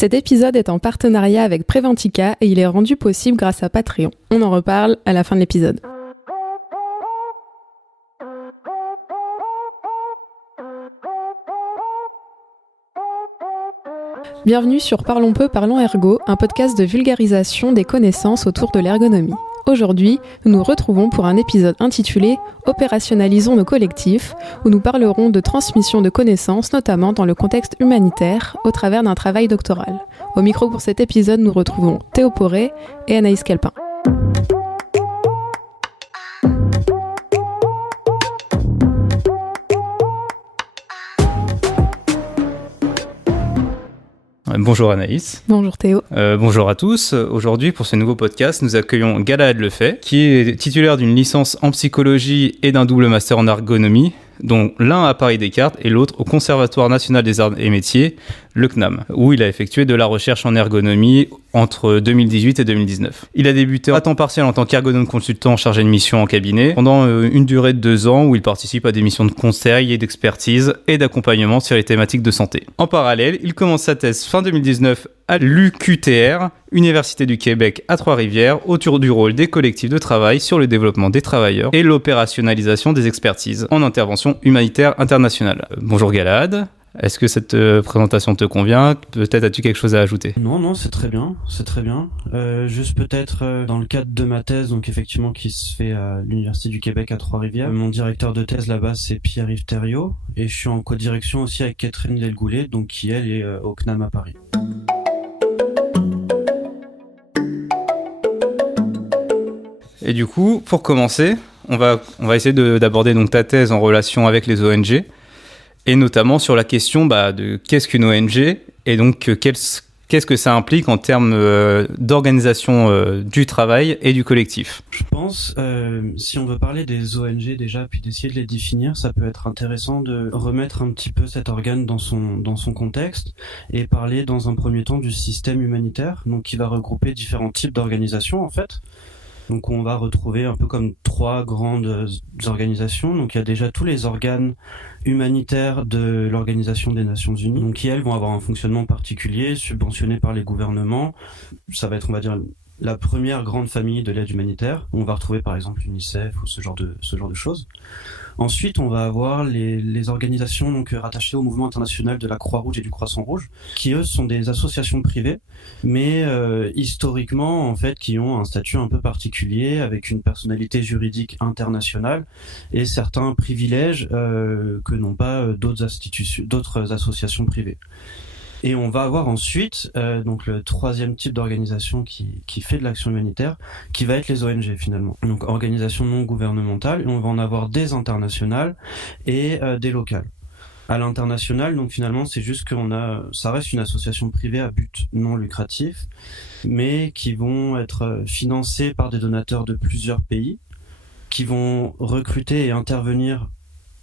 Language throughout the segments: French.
Cet épisode est en partenariat avec Preventica et il est rendu possible grâce à Patreon. On en reparle à la fin de l'épisode. Bienvenue sur Parlons peu, parlons ergo, un podcast de vulgarisation des connaissances autour de l'ergonomie. Aujourd'hui, nous nous retrouvons pour un épisode intitulé « Opérationnalisons nos collectifs » où nous parlerons de transmission de connaissances, notamment dans le contexte humanitaire, au travers d'un travail doctoral. Au micro pour cet épisode, nous retrouvons Théo Poré et Anaïs Kelpin. Bonjour Anaïs. Bonjour Théo. Bonjour à tous. Aujourd'hui, pour ce nouveau podcast, nous accueillons Galaad Lefay, qui est titulaire d'une licence en psychologie et d'un double master en ergonomie, dont l'un à Paris Descartes et l'autre au Conservatoire national des arts et métiers, le CNAM, où il a effectué de la recherche en ergonomie entre 2018 et 2019. Il a débuté à temps partiel en tant qu'ergonome consultant chargé de mission en cabinet pendant une durée de 2 ans où il participe à des missions de conseil et d'expertise et d'accompagnement sur les thématiques de santé. En parallèle, il commence sa thèse fin 2019 à l'UQTR, Université du Québec à Trois-Rivières, autour du rôle des collectifs de travail sur le développement des travailleurs et l'opérationnalisation des expertises en intervention humanitaire internationale. Bonjour Galaad. Est-ce que cette présentation te convient ? Peut-être as-tu quelque chose à ajouter ? Non, c'est très bien. Juste peut-être dans le cadre de ma thèse, donc effectivement qui se fait à l'Université du Québec à Trois-Rivières. Mon directeur de thèse là-bas, c'est Pierre-Yves Thériault, et je suis en co-direction aussi avec Catherine Delgoulet, donc qui elle est au CNAM à Paris. Et du coup, pour commencer, on va essayer d'aborder donc ta thèse en relation avec les ONG, et notamment sur la question de qu'est-ce qu'une ONG, et donc qu'est-ce que ça implique en termes d'organisation du travail et du collectif. Je pense, si on veut parler des ONG déjà, puis d'essayer de les définir, ça peut être intéressant de remettre un petit peu cet organe dans son contexte, et parler dans un premier temps du système humanitaire, donc qui va regrouper différents types d'organisations en fait. Donc on va retrouver un peu comme 3 grandes organisations. Donc il y a déjà tous les organes humanitaires de l'Organisation des Nations Unies, donc qui elles vont avoir un fonctionnement particulier, subventionné par les gouvernements. Ça va être, on va dire, la première grande famille de l'aide humanitaire. On va retrouver par exemple l'UNICEF ou ce genre de choses. Ensuite, on va avoir les organisations donc rattachées au mouvement international de la Croix-Rouge et du Croissant-Rouge, qui eux sont des associations privées, mais historiquement en fait qui ont un statut un peu particulier avec une personnalité juridique internationale et certains privilèges que n'ont pas d'autres associations privées. Et on va avoir ensuite donc le troisième type d'organisation qui fait de l'action humanitaire, qui va être les ONG finalement. Donc organisations non gouvernementales, et on va en avoir des internationales et des locales. À l'international, donc finalement, c'est juste ça reste une association privée à but non lucratif, mais qui vont être financées par des donateurs de plusieurs pays, qui vont recruter et intervenir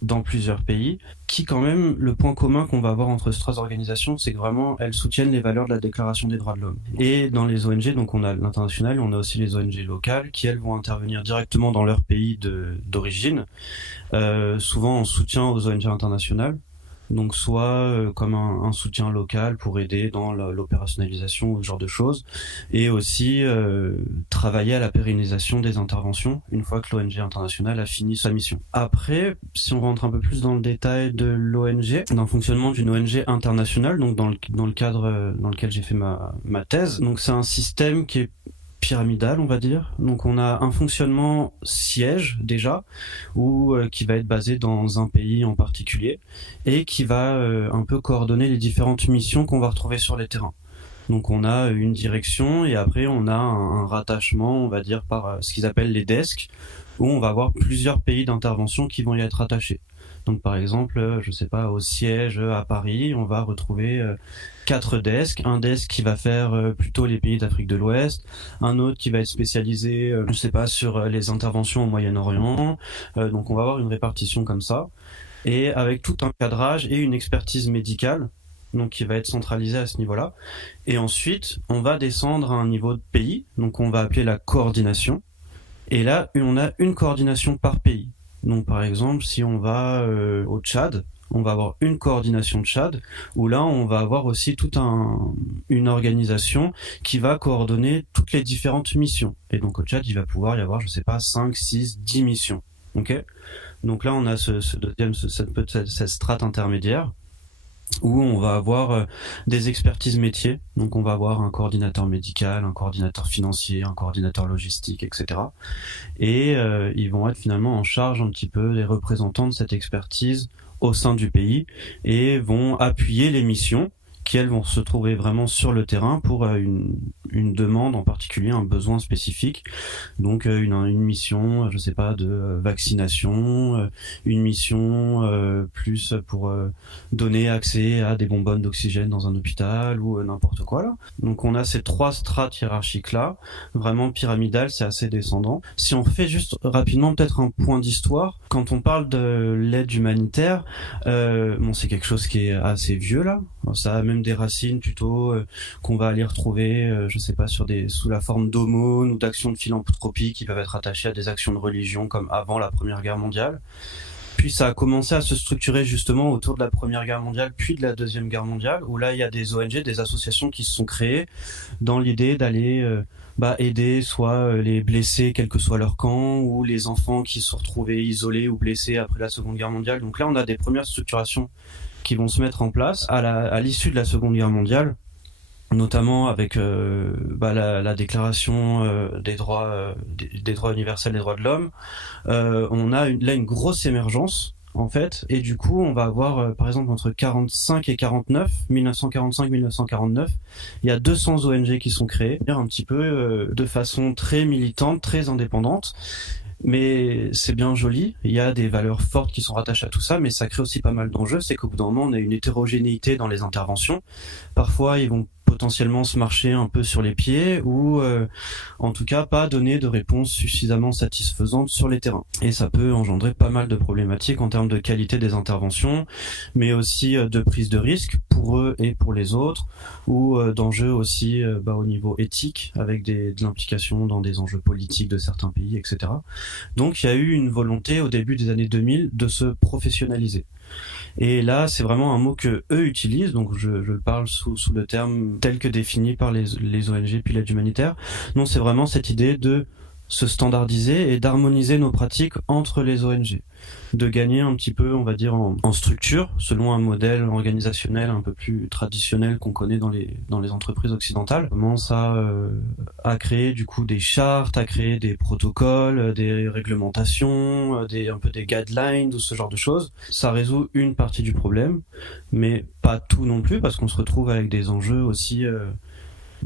dans plusieurs pays, qui quand même, le point commun qu'on va avoir entre ces 3 organisations, c'est que vraiment, elles soutiennent les valeurs de la Déclaration des droits de l'homme. Et dans les ONG, donc on a l'international, on a aussi les ONG locales, qui elles vont intervenir directement dans leur pays d'origine, souvent en soutien aux ONG internationales. Donc soit comme un soutien local pour aider dans l'opérationnalisation ou ce genre de choses, et aussi travailler à la pérennisation des interventions une fois que l'ONG internationale a fini sa mission. Après, si on rentre un peu plus dans le détail de l'ONG, dans le fonctionnement d'une ONG internationale, donc dans le cadre dans lequel j'ai fait ma thèse, donc c'est un système qui est pyramidal, on va dire. Donc on a un fonctionnement siège déjà, qui va être basé dans un pays en particulier et qui va un peu coordonner les différentes missions qu'on va retrouver sur les terrains. Donc on a une direction et après on a un rattachement, on va dire, par ce qu'ils appellent les desks, où on va avoir plusieurs pays d'intervention qui vont y être attachés. Donc par exemple, je sais pas, au siège à Paris, on va retrouver 4 desks. Un desk qui va faire plutôt les pays d'Afrique de l'Ouest, un autre qui va être spécialisé, je sais pas, sur les interventions au Moyen-Orient. Donc on va avoir une répartition comme ça, et avec tout un cadrage et une expertise médicale, donc qui va être centralisée à ce niveau-là. Et ensuite, on va descendre à un niveau de pays, donc on va appeler la coordination. Et là, on a une coordination par pays. Donc par exemple, si on va au Tchad, on va avoir une coordination de Tchad, où là, on va avoir aussi toute une organisation qui va coordonner toutes les différentes missions. Et donc, au Tchad, il va pouvoir y avoir, 5, 6, 10 missions. Ok ? Donc là, on a cette strate intermédiaire, où on va avoir des expertises métiers. Donc on va avoir un coordinateur médical, un coordinateur financier, un coordinateur logistique, etc. Et ils vont être finalement en charge un petit peu des représentants de cette expertise au sein du pays et vont appuyer les missions qui, elles, vont se trouver vraiment sur le terrain pour une demande en particulier, un besoin spécifique. Donc une mission, de vaccination, une mission plus pour donner accès à des bonbonnes d'oxygène dans un hôpital ou n'importe quoi là. Donc on a ces 3 strates hiérarchiques là, vraiment pyramidales, c'est assez descendant. Si on fait juste rapidement peut-être un point d'histoire, quand on parle de l'aide humanitaire, c'est quelque chose qui est assez vieux là. Ça a même des racines plutôt qu'on va aller retrouver, sous la forme d'aumônes ou d'actions de philanthropie qui peuvent être attachées à des actions de religion comme avant la Première Guerre mondiale. Puis ça a commencé à se structurer justement autour de la Première Guerre mondiale, puis de la Deuxième Guerre mondiale, où là il y a des ONG, des associations qui se sont créées dans l'idée d'aller aider soit les blessés, quel que soit leur camp, ou les enfants qui se sont retrouvés isolés ou blessés après la Seconde Guerre mondiale. Donc là on a des premières structurations qui vont se mettre en place à l'issue de la Seconde Guerre mondiale, notamment avec la déclaration des droits universels des droits de l'homme. On a là une grosse émergence en fait, et du coup on va avoir par exemple entre 45 et 49, 1945-1949, il y a 200 ONG qui sont créées, un petit peu de façon très militante, très indépendante. Mais c'est bien joli, il y a des valeurs fortes qui sont rattachées à tout ça, mais ça crée aussi pas mal d'enjeux. C'est qu'au bout d'un moment, on a une hétérogénéité dans les interventions. Parfois, ils vont potentiellement se marcher un peu sur les pieds ou en tout cas pas donner de réponse suffisamment satisfaisante sur les terrains. Et ça peut engendrer pas mal de problématiques en termes de qualité des interventions, mais aussi de prise de risque pour eux et pour les autres, ou d'enjeux aussi au niveau éthique avec de l'implication dans des enjeux politiques de certains pays, etc. Donc il y a eu une volonté au début des années 2000 de se professionnaliser. Et là, c'est vraiment un mot que eux utilisent, donc je parle sous le terme tel que défini par les ONG puis l'aide humanitaire. Non, c'est vraiment cette idée de se standardiser et d'harmoniser nos pratiques entre les ONG, de gagner un petit peu, on va dire, en structure, selon un modèle organisationnel un peu plus traditionnel qu'on connaît dans les entreprises occidentales. On commence à créer du coup des chartes, à créer des protocoles, des réglementations, un peu des guidelines ou ce genre de choses. Ça résout une partie du problème, mais pas tout non plus, parce qu'on se retrouve avec des enjeux aussi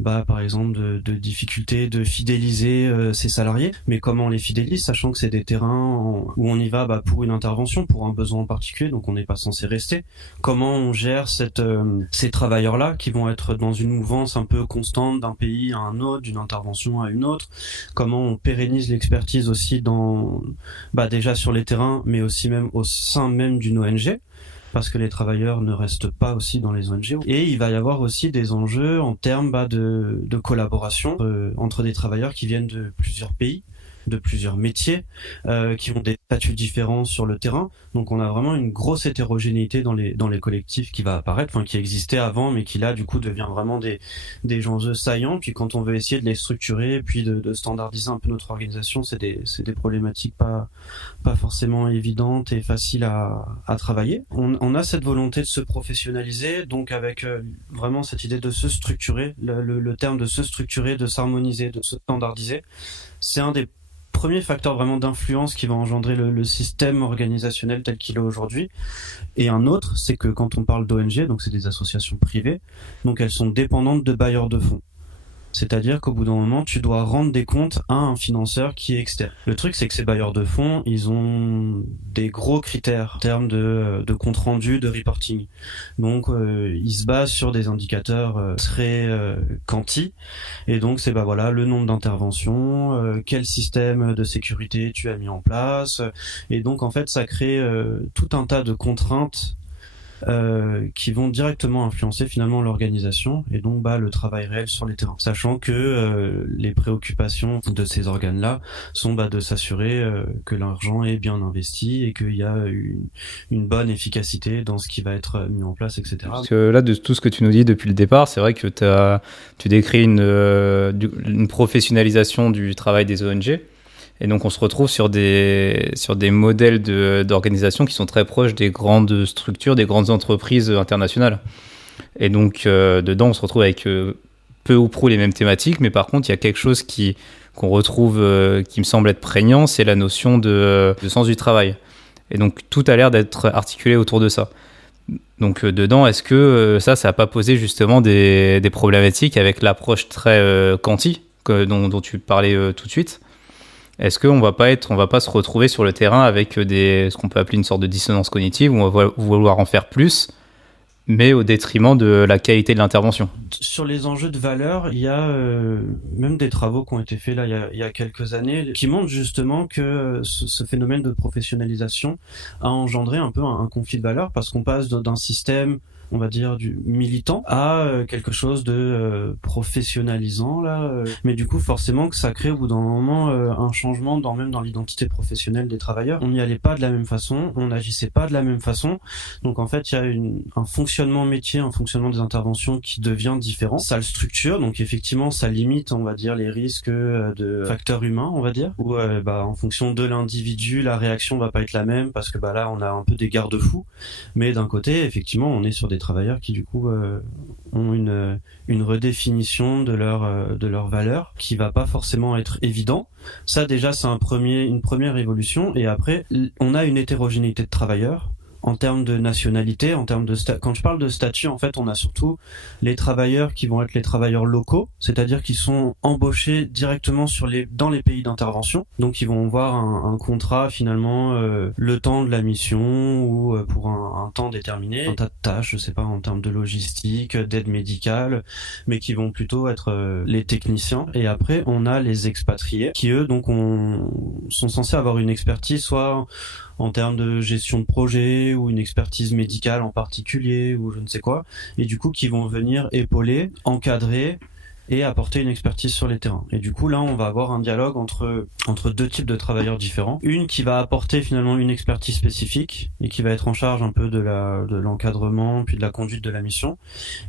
par exemple de difficulté de fidéliser ses salariés, mais comment on les fidélise, sachant que c'est des terrains où on y va pour une intervention, pour un besoin en particulier, donc on n'est pas censé rester. Comment on gère ces travailleurs-là qui vont être dans une mouvance un peu constante d'un pays à un autre, d'une intervention à une autre. Comment on pérennise l'expertise aussi déjà sur les terrains, mais aussi même au sein même d'une ONG, parce que les travailleurs ne restent pas aussi dans les ONG. Et il va y avoir aussi des enjeux en termes de collaboration entre des travailleurs qui viennent de plusieurs pays, de plusieurs métiers, qui ont des statuts différents sur le terrain. Donc on a vraiment une grosse hétérogénéité dans les collectifs qui va apparaître, qui existait avant, mais qui là du coup devient vraiment des enjeux saillants. Puis quand on veut essayer de les structurer, puis de standardiser un peu notre organisation, c'est des problématiques pas forcément évidentes et faciles à travailler. On a cette volonté de se professionnaliser, donc avec vraiment cette idée de se structurer, le terme de se structurer, de s'harmoniser, de se standardiser. C'est un des premiers facteurs vraiment d'influence qui va engendrer le système organisationnel tel qu'il est aujourd'hui. Et un autre, c'est que quand on parle d'ONG, donc c'est des associations privées, donc elles sont dépendantes de bailleurs de fonds. C'est-à-dire qu'au bout d'un moment, tu dois rendre des comptes à un financeur qui est externe. Le truc, c'est que ces bailleurs de fonds, ils ont des gros critères en termes de compte rendu, de reporting. Donc, ils se basent sur des indicateurs très quanti. Et donc, c'est le nombre d'interventions, quel système de sécurité tu as mis en place. Et donc, en fait, ça crée tout un tas de contraintes qui vont directement influencer finalement l'organisation et donc le travail réel sur les terrains. Sachant que les préoccupations de ces organes-là sont de s'assurer que l'argent est bien investi et qu'il y a une bonne efficacité dans ce qui va être mis en place, etc. Parce que là, de tout ce que tu nous dis depuis le départ, c'est vrai que tu décris une professionnalisation du travail des ONG. Et donc, on se retrouve sur des modèles d'organisation qui sont très proches des grandes structures, des grandes entreprises internationales. Et donc, dedans, on se retrouve avec peu ou prou les mêmes thématiques, mais par contre, il y a quelque chose qu'on retrouve, qui me semble être prégnant, c'est la notion de sens du travail. Et donc, tout a l'air d'être articulé autour de ça. Donc, dedans, est-ce que ça n'a pas posé justement des problématiques avec l'approche très quanti dont tu parlais tout de suite ? Est-ce qu'on va pas se retrouver sur le terrain avec ce qu'on peut appeler une sorte de dissonance cognitive où on va vouloir en faire plus, mais au détriment de la qualité de l'intervention? Sur les enjeux de valeur, il y a même des travaux qui ont été faits là il y a quelques années qui montrent justement que ce phénomène de professionnalisation a engendré un peu un conflit de valeurs parce qu'on passe d'un système, on va dire, du militant à quelque chose de professionnalisant là, mais du coup forcément que ça crée au bout d'un moment un changement même dans l'identité professionnelle des travailleurs. On n'y allait pas de la même façon, on n'agissait pas de la même façon, donc en fait il y a un fonctionnement métier, un fonctionnement des interventions qui devient différent. Ça le structure, donc effectivement ça limite, on va dire, les risques de facteurs humains, on va dire, où en fonction de l'individu la réaction va pas être la même parce que là on a un peu des garde-fous, mais d'un côté effectivement on est sur des travailleurs qui du coup ont une redéfinition de leur valeur qui va pas forcément être évident. Ça déjà c'est une première évolution, et après on a une hétérogénéité de travailleurs en termes de nationalité, en termes de quand je parle de statut, en fait, on a surtout les travailleurs qui vont être les travailleurs locaux, c'est-à-dire qui sont embauchés directement dans les pays d'intervention. Donc, ils vont avoir un contrat finalement le temps de la mission ou pour un temps déterminé, un tas de tâches, je sais pas, en termes de logistique, d'aide médicale, mais qui vont plutôt être les techniciens. Et après, on a les expatriés qui eux donc sont censés avoir une expertise soit en termes de gestion de projet ou une expertise médicale en particulier ou je ne sais quoi, et du coup qui vont venir épauler, encadrer et apporter une expertise sur les terrains. Et du coup là on va avoir un dialogue entre deux types de travailleurs différents. Une qui va apporter finalement une expertise spécifique et qui va être en charge un peu de l'encadrement puis de la conduite de la mission,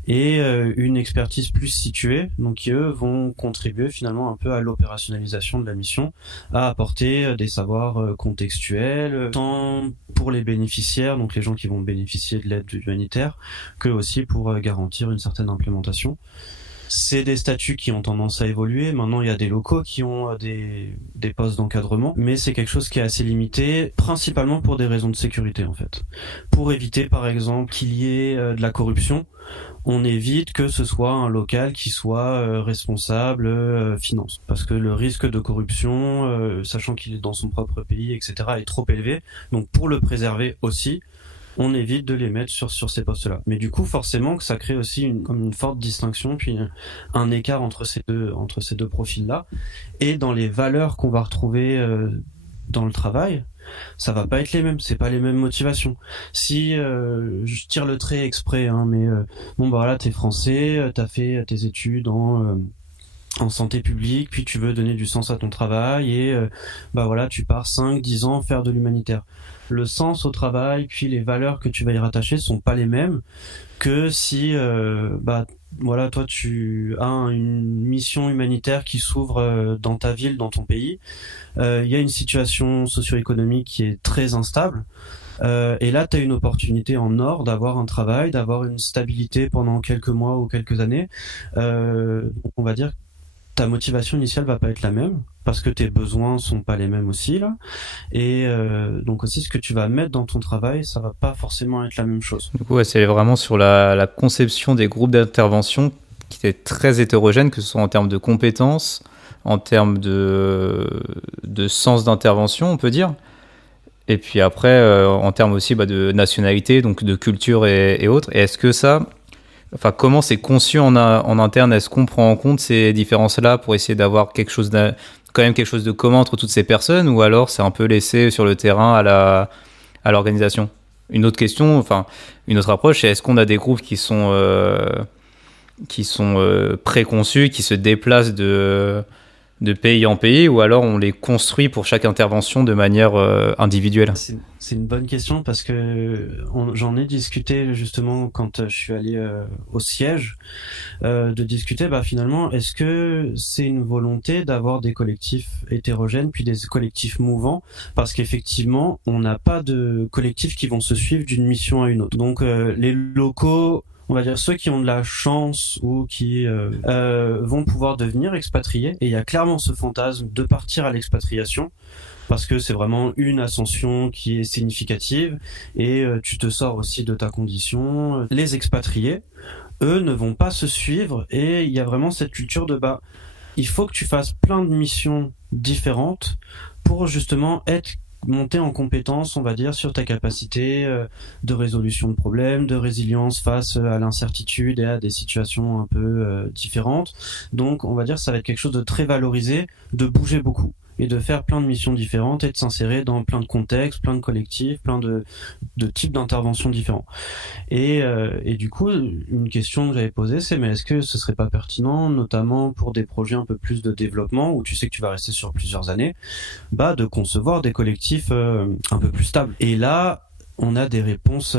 et une expertise plus située, donc qui eux vont contribuer finalement un peu à l'opérationnalisation de la mission, à apporter des savoirs contextuels, tant pour les bénéficiaires, donc les gens qui vont bénéficier de l'aide humanitaire, que aussi pour garantir une certaine implémentation. C'est des statuts qui ont tendance à évoluer. Maintenant, il y a des locaux qui ont des postes d'encadrement, mais c'est quelque chose qui est assez limité, principalement pour des raisons de sécurité, en fait. Pour éviter, par exemple, qu'il y ait de la corruption, on évite que ce soit un local qui soit responsable finance. Parce que le risque de corruption, sachant qu'il est dans son propre pays, etc., est trop élevé. Donc, pour le préserver aussi, on évite de les mettre sur ces postes-là. Mais du coup, forcément, que ça crée aussi une forte distinction, puis un écart entre ces deux profils-là. Et dans les valeurs qu'on va retrouver dans le travail, ça va pas être les mêmes, c'est pas les mêmes motivations. Si je tire le trait exprès, mais voilà, t'es français, t'as fait tes études en santé publique, puis tu veux donner du sens à ton travail et tu pars 5-10 ans faire de l'humanitaire. Le sens au travail, puis les valeurs que tu vas y rattacher sont pas les mêmes que si toi tu as une mission humanitaire qui s'ouvre dans ta ville, dans ton pays. Il y a une situation socio-économique qui est très instable. Et là, tu as une opportunité en or d'avoir un travail, d'avoir une stabilité pendant quelques mois ou quelques années. Donc on va dire que ta motivation initiale va pas être la même parce que tes besoins sont pas les mêmes aussi là, et donc aussi ce que tu vas mettre dans ton travail, ça va pas forcément être la même chose. Du coup, c'est vraiment sur la conception des groupes d'intervention qui est très hétérogène, que ce soit en termes de compétences, en termes de sens d'intervention, on peut dire. Et puis après, en termes aussi de nationalité, donc de culture et autres. Et est-ce que ça... Enfin, comment c'est conçu en interne? Est-ce qu'on prend en compte ces différences-là pour essayer d'avoir quelque chose de commun entre toutes ces personnes, ou alors c'est un peu laissé sur le terrain à l'organisation? Une autre question, enfin une autre approche, c'est est-ce qu'on a des groupes qui sont préconçus, qui se déplacent de pays en pays, ou alors on les construit pour chaque intervention de manière individuelle? C'est une bonne question parce que j'en ai discuté justement quand je suis allé au siège, de discuter finalement est-ce que c'est une volonté d'avoir des collectifs hétérogènes puis des collectifs mouvants, parce qu'effectivement on n'a pas de collectifs qui vont se suivre d'une mission à une autre. Donc les locaux, on va dire ceux qui ont de la chance ou qui vont pouvoir devenir expatriés, et il y a clairement ce fantasme de partir à l'expatriation parce que c'est vraiment une ascension qui est significative et tu te sors aussi de ta condition. Les expatriés, eux, ne vont pas se suivre, et il y a vraiment cette culture de il faut que tu fasses plein de missions différentes pour justement monter en compétence, on va dire, sur ta capacité de résolution de problèmes, de résilience face à l'incertitude et à des situations un peu différentes. Donc, on va dire, ça va être quelque chose de très valorisé, de bouger beaucoup et de faire plein de missions différentes et de s'insérer dans plein de contextes, plein de collectifs, plein de types d'interventions différents. Et du coup, une question que j'avais posée, c'est mais est-ce que ce serait pas pertinent, notamment pour des projets un peu plus de développement, où tu sais que tu vas rester sur plusieurs années, de concevoir des collectifs un peu plus stables. Et là, on a des réponses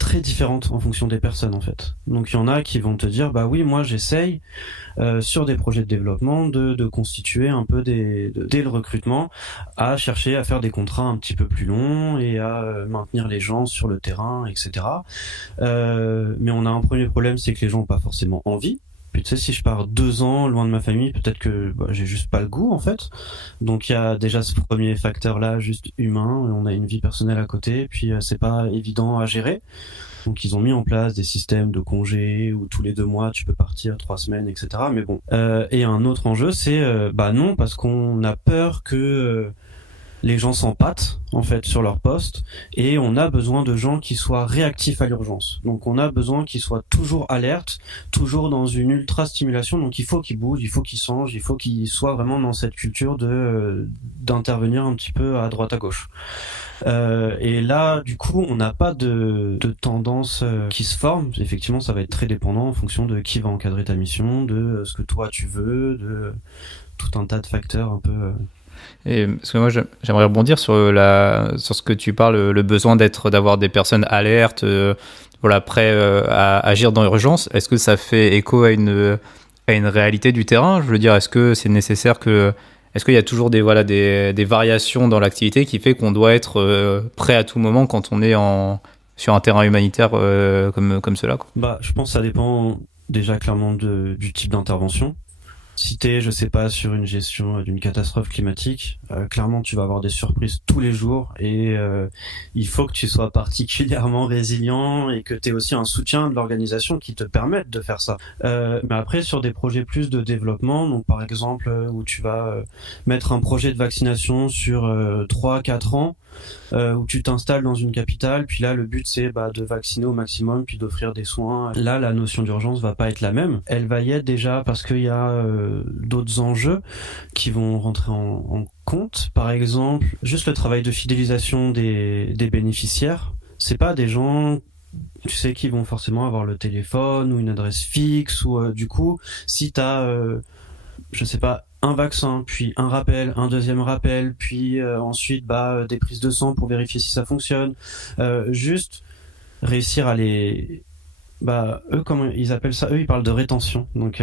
très différentes en fonction des personnes en fait. Donc il y en a qui vont te dire oui, moi j'essaye sur des projets de développement de constituer un peu dès le recrutement, à chercher à faire des contrats un petit peu plus longs et à maintenir les gens sur le terrain, etc. Mais on a un premier problème, c'est que les gens n'ont pas forcément envie. Puis tu sais, si je pars 2 ans loin de ma famille, peut-être que j'ai juste pas le goût en fait. Donc il y a déjà ce premier facteur-là, juste humain. On a une vie personnelle à côté, puis c'est pas évident à gérer. Donc ils ont mis en place des systèmes de congés où tous les 2 mois tu peux partir 3 semaines, etc. Mais bon. Et un autre enjeu, c'est non, parce qu'on a peur que les gens s'empâtent en fait sur leur poste, et on a besoin de gens qui soient réactifs à l'urgence. Donc on a besoin qu'ils soient toujours alertes, toujours dans une ultra stimulation. Donc il faut qu'ils bougent, il faut qu'ils changent, il faut qu'ils soient vraiment dans cette culture d'intervenir un petit peu à droite à gauche. Et là, du coup, on n'a pas de tendance qui se forme. Effectivement, ça va être très dépendant en fonction de qui va encadrer ta mission, de ce que toi tu veux, de tout un tas de facteurs un peu. Et parce que moi, j'aimerais rebondir sur ce que tu parles, le besoin d'avoir des personnes alertes, prêts à agir dans l'urgence. Est-ce que ça fait écho à une réalité du terrain? Je veux dire, est-ce que c'est nécessaire est-ce qu'il y a toujours des variations dans l'activité qui fait qu'on doit être prêt à tout moment quand on est sur un terrain humanitaire comme cela, quoi? Je pense que ça dépend déjà clairement du type d'intervention. Si t'es, je sais pas, sur une gestion d'une catastrophe climatique, clairement tu vas avoir des surprises tous les jours, et il faut que tu sois particulièrement résilient et que t'aies aussi un soutien de l'organisation qui te permette de faire ça. Mais après, sur des projets plus de développement, donc par exemple où tu vas mettre un projet de vaccination sur 3-4 ans, où tu t'installes dans une capitale, puis là le but c'est de vacciner au maximum puis d'offrir des soins. Là la notion d'urgence va pas être la même, elle va y être déjà parce qu'il y a d'autres enjeux qui vont rentrer en compte. Par exemple, juste le travail de fidélisation des bénéficiaires. C'est pas des gens, tu sais, qui vont forcément avoir le téléphone ou une adresse fixe, ou du coup si t'as je sais pas, un vaccin, puis un rappel, un deuxième rappel, puis ensuite des prises de sang pour vérifier si ça fonctionne. Juste réussir à les... eux, comment ils appellent ça? Eux, ils parlent de rétention. Donc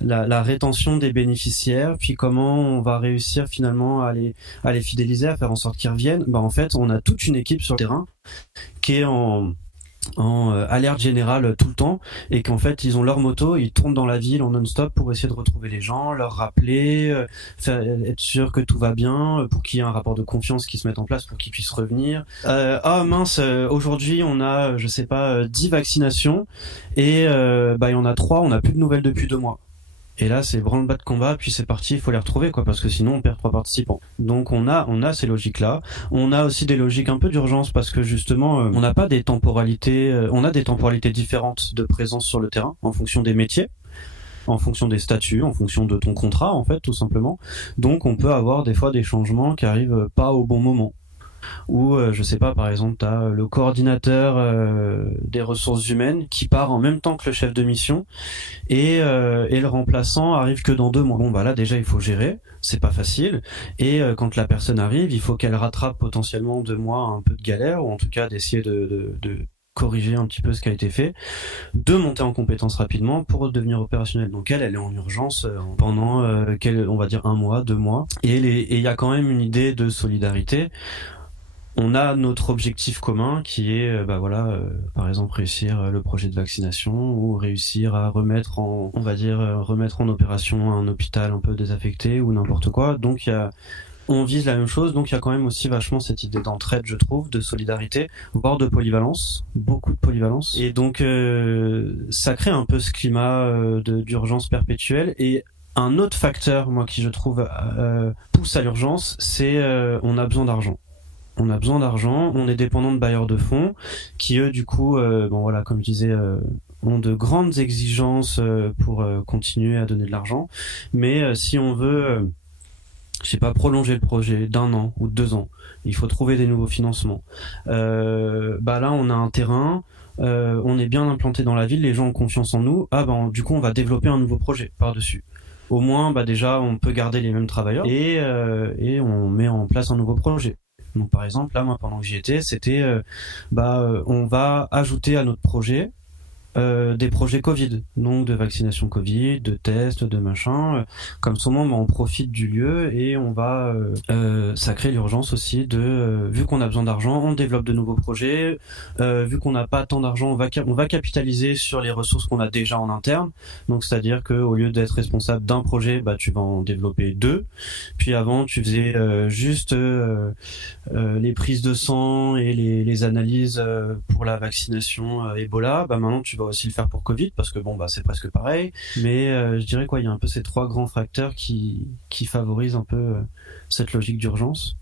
la rétention des bénéficiaires, puis comment on va réussir finalement à les fidéliser, à faire en sorte qu'ils reviennent. En fait, on a toute une équipe sur le terrain qui est en alerte générale tout le temps, et qu'en fait ils ont leur moto, ils tournent dans la ville en non-stop pour essayer de retrouver les gens, leur rappeler, être sûr que tout va bien, pour qu'il y ait un rapport de confiance qui se mette en place pour qu'ils puissent revenir. Aujourd'hui on a, je sais pas, 10 vaccinations, et il y en a 3, on n'a plus de nouvelles depuis 2 mois. Et là, c'est branle-bas de combat, puis c'est parti, il faut les retrouver, parce que sinon on perd 3 participants. Donc on a ces logiques-là. On a aussi des logiques un peu d'urgence, parce que justement, on n'a pas des temporalités, on a des temporalités différentes de présence sur le terrain, en fonction des métiers, en fonction des statuts, en fonction de ton contrat, en fait, tout simplement. Donc on peut avoir des fois des changements qui arrivent pas au bon moment. où je sais pas, par exemple, tu as le coordinateur des ressources humaines qui part en même temps que le chef de mission et le remplaçant arrive que dans 2 mois. Bon, bah là déjà il faut gérer, c'est pas facile, et quand la personne arrive, il faut qu'elle rattrape potentiellement 2 mois un peu de galère, ou en tout cas d'essayer de corriger un petit peu ce qui a été fait, de monter en compétence rapidement pour devenir opérationnelle. Donc elle est en urgence pendant on va dire 1 mois, 2 mois, et il y a quand même une idée de solidarité. On a notre objectif commun qui est, par exemple, réussir le projet de vaccination ou réussir à remettre en opération un hôpital un peu désaffecté ou n'importe quoi. Donc on vise la même chose. Donc il y a quand même aussi vachement cette idée d'entraide, je trouve, de solidarité, voire de polyvalence, beaucoup de polyvalence. Et donc ça crée un peu ce climat d'urgence perpétuelle. Et un autre facteur, moi, qui je trouve pousse à l'urgence, c'est on a besoin d'argent. On a besoin d'argent, on est dépendant de bailleurs de fonds qui, eux, du coup, comme je disais, ont de grandes exigences pour continuer à donner de l'argent. Mais si on veut, prolonger le projet d'1 an ou de 2 ans, il faut trouver des nouveaux financements. Là, on a un terrain, on est bien implanté dans la ville, les gens ont confiance en nous. Du coup, on va développer un nouveau projet par-dessus. Au moins, déjà, on peut garder les mêmes travailleurs et on met en place un nouveau projet. Donc par exemple, là, moi, pendant que j'y étais, c'était, on va ajouter à notre projet des projets Covid, donc de vaccination Covid, de tests, de machin. Comme ce moment, on profite du lieu et on va, ça crée l'urgence aussi de, vu qu'on a besoin d'argent, on développe de nouveaux projets. Vu qu'on n'a pas tant d'argent, on va capitaliser sur les ressources qu'on a déjà en interne. Donc c'est-à-dire que au lieu d'être responsable d'un projet, tu vas en développer 2. Puis avant, tu faisais juste les prises de sang et les analyses pour la vaccination Ebola. Maintenant, tu vas aussi le faire pour Covid parce que c'est presque pareil. Mais je dirais il y a un peu ces 3 grands facteurs qui favorisent un peu cette logique d'urgence.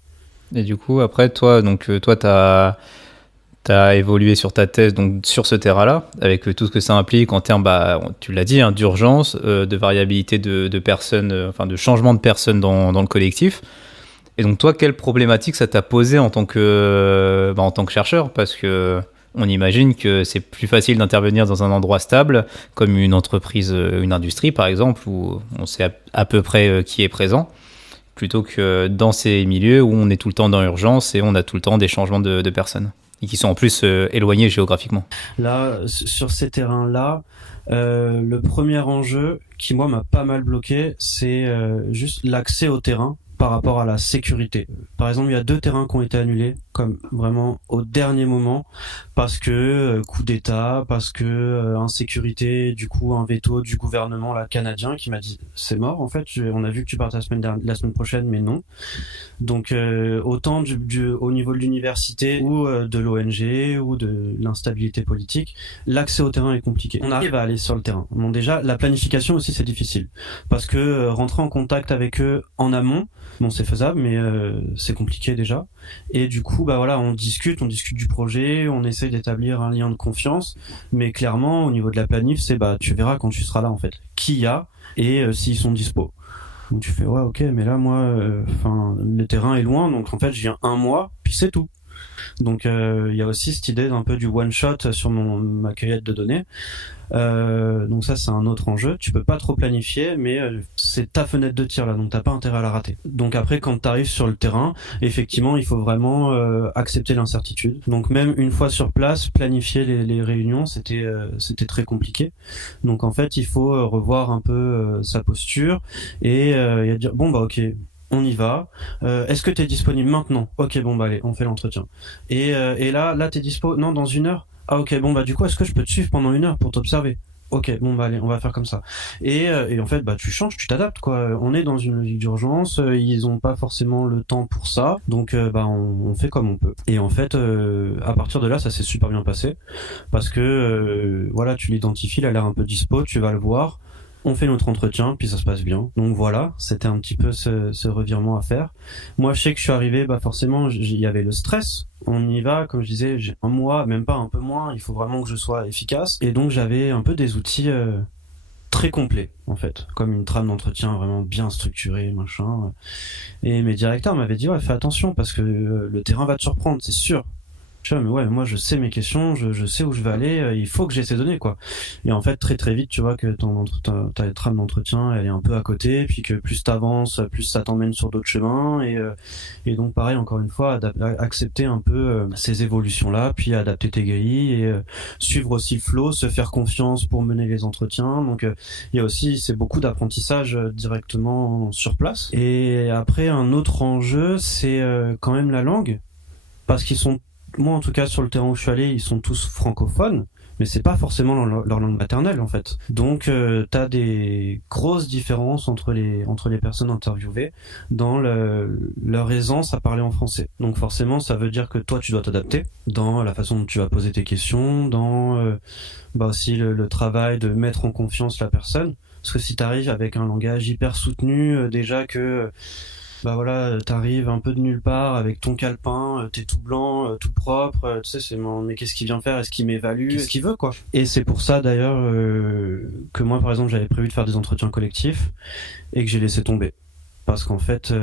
Et du coup, après, toi, t'as évolué sur ta thèse, donc sur ce terrain-là, avec tout ce que ça implique en termes, tu l'as dit, d'urgence, de variabilité de personnes, de changement de personnes dans le collectif. Et donc toi, quelle problématique ça t'a posé en tant que chercheur? Parce que on imagine que c'est plus facile d'intervenir dans un endroit stable, comme une entreprise, une industrie par exemple, où on sait à peu près qui est présent, plutôt que dans ces milieux où on est tout le temps dans l'urgence et on a tout le temps des changements de personnes, et qui sont en plus éloignés géographiquement. Là, sur ces terrains-là, le premier enjeu qui, moi, m'a pas mal bloqué, c'est juste l'accès au terrain par rapport à la sécurité. Par exemple, il y a 2 terrains qui ont été annulés, comme vraiment au dernier moment, parce que coup d'État, parce que insécurité, du coup un veto du gouvernement canadien qui m'a dit c'est mort en fait, on a vu que tu partes la semaine prochaine, mais non. Donc autant au niveau de l'université ou de l'ONG ou de l'instabilité politique, l'accès au terrain est compliqué. On arrive à aller sur le terrain. Bon, déjà, la planification aussi c'est difficile, parce que rentrer en contact avec eux en amont, c'est faisable, mais c'est compliqué déjà. Et du coup, on discute du projet, on essaye d'établir un lien de confiance, mais clairement, au niveau de la planif, c'est tu verras quand tu seras là en fait, qui y a et s'ils sont dispo. Donc tu fais ouais, ok, mais là moi, le terrain est loin, donc en fait, je viens 1 mois, puis c'est tout. Donc il y a aussi cette idée d'un peu du one shot sur ma cueillette de données. Donc ça c'est un autre enjeu, tu peux pas trop planifier, mais c'est ta fenêtre de tir là, donc t'as pas intérêt à la rater. Donc après quand t'arrives sur le terrain, effectivement il faut vraiment accepter l'incertitude. Donc même une fois sur place, planifier les réunions, c'était très compliqué. Donc en fait il faut revoir un peu sa posture et dire ok, on y va. Est-ce que t'es disponible maintenant? Ok, allez, on fait l'entretien. Et là t'es dispo? Non, dans 1 heure? Ah ok, du coup, est-ce que je peux te suivre pendant 1 heure pour t'observer? Ok, allez, on va faire comme ça. Et en fait, tu changes, tu t'adaptes, quoi. On est dans une logique d'urgence, ils ont pas forcément le temps pour ça, donc on fait comme on peut. Et en fait, à partir de là, ça s'est super bien passé, parce que tu l'identifies, il a l'air un peu dispo, tu vas le voir, on fait notre entretien, puis ça se passe bien. Donc voilà, c'était un petit peu ce revirement à faire. Moi, je sais que je suis arrivé, forcément, il y avait le stress. On y va, comme je disais, j'ai 1 mois, même pas, un peu moins. Il faut vraiment que je sois efficace. Et donc, j'avais un peu des outils très complet en fait, comme une trame d'entretien vraiment bien structurée, machin. Et mes directeurs m'avaient dit ouais, fais attention parce que le terrain va te surprendre, c'est sûr. Je dis, mais ouais, moi je sais mes questions, je sais où je vais aller, il faut que j'ai ces données quoi. Et en fait très très vite tu vois que ta trame d'entretien elle est un peu à côté, puis que plus t'avances, plus ça t'emmène sur d'autres chemins, et donc pareil encore une fois accepter un peu ces évolutions là, puis adapter tes grilles et suivre aussi le flow, se faire confiance pour mener les entretiens. Donc il y a aussi c'est beaucoup d'apprentissage directement sur place. Et après un autre enjeu c'est quand même la langue, parce qu'ils sont moi en tout cas sur le terrain où je suis allé, ils sont tous francophones, mais c'est pas forcément leur langue maternelle en fait. Donc t'as des grosses différences entre les personnes interviewées dans leur aisance à parler en français. Donc forcément ça veut dire que toi tu dois t'adapter dans la façon dont tu vas poser tes questions, dans aussi le travail de mettre en confiance la personne. Parce que si t'arrives avec un langage hyper soutenu, déjà que voilà, t'arrives un peu de nulle part avec ton calepin, t'es tout blanc, tout propre, tu sais, mais qu'est-ce qu'il vient faire? Est-ce qu'il m'évalue? Qu'est-ce qu'il veut, quoi? Et c'est pour ça, d'ailleurs, que moi, par exemple, j'avais prévu de faire des entretiens collectifs et que j'ai laissé tomber. Parce qu'en fait,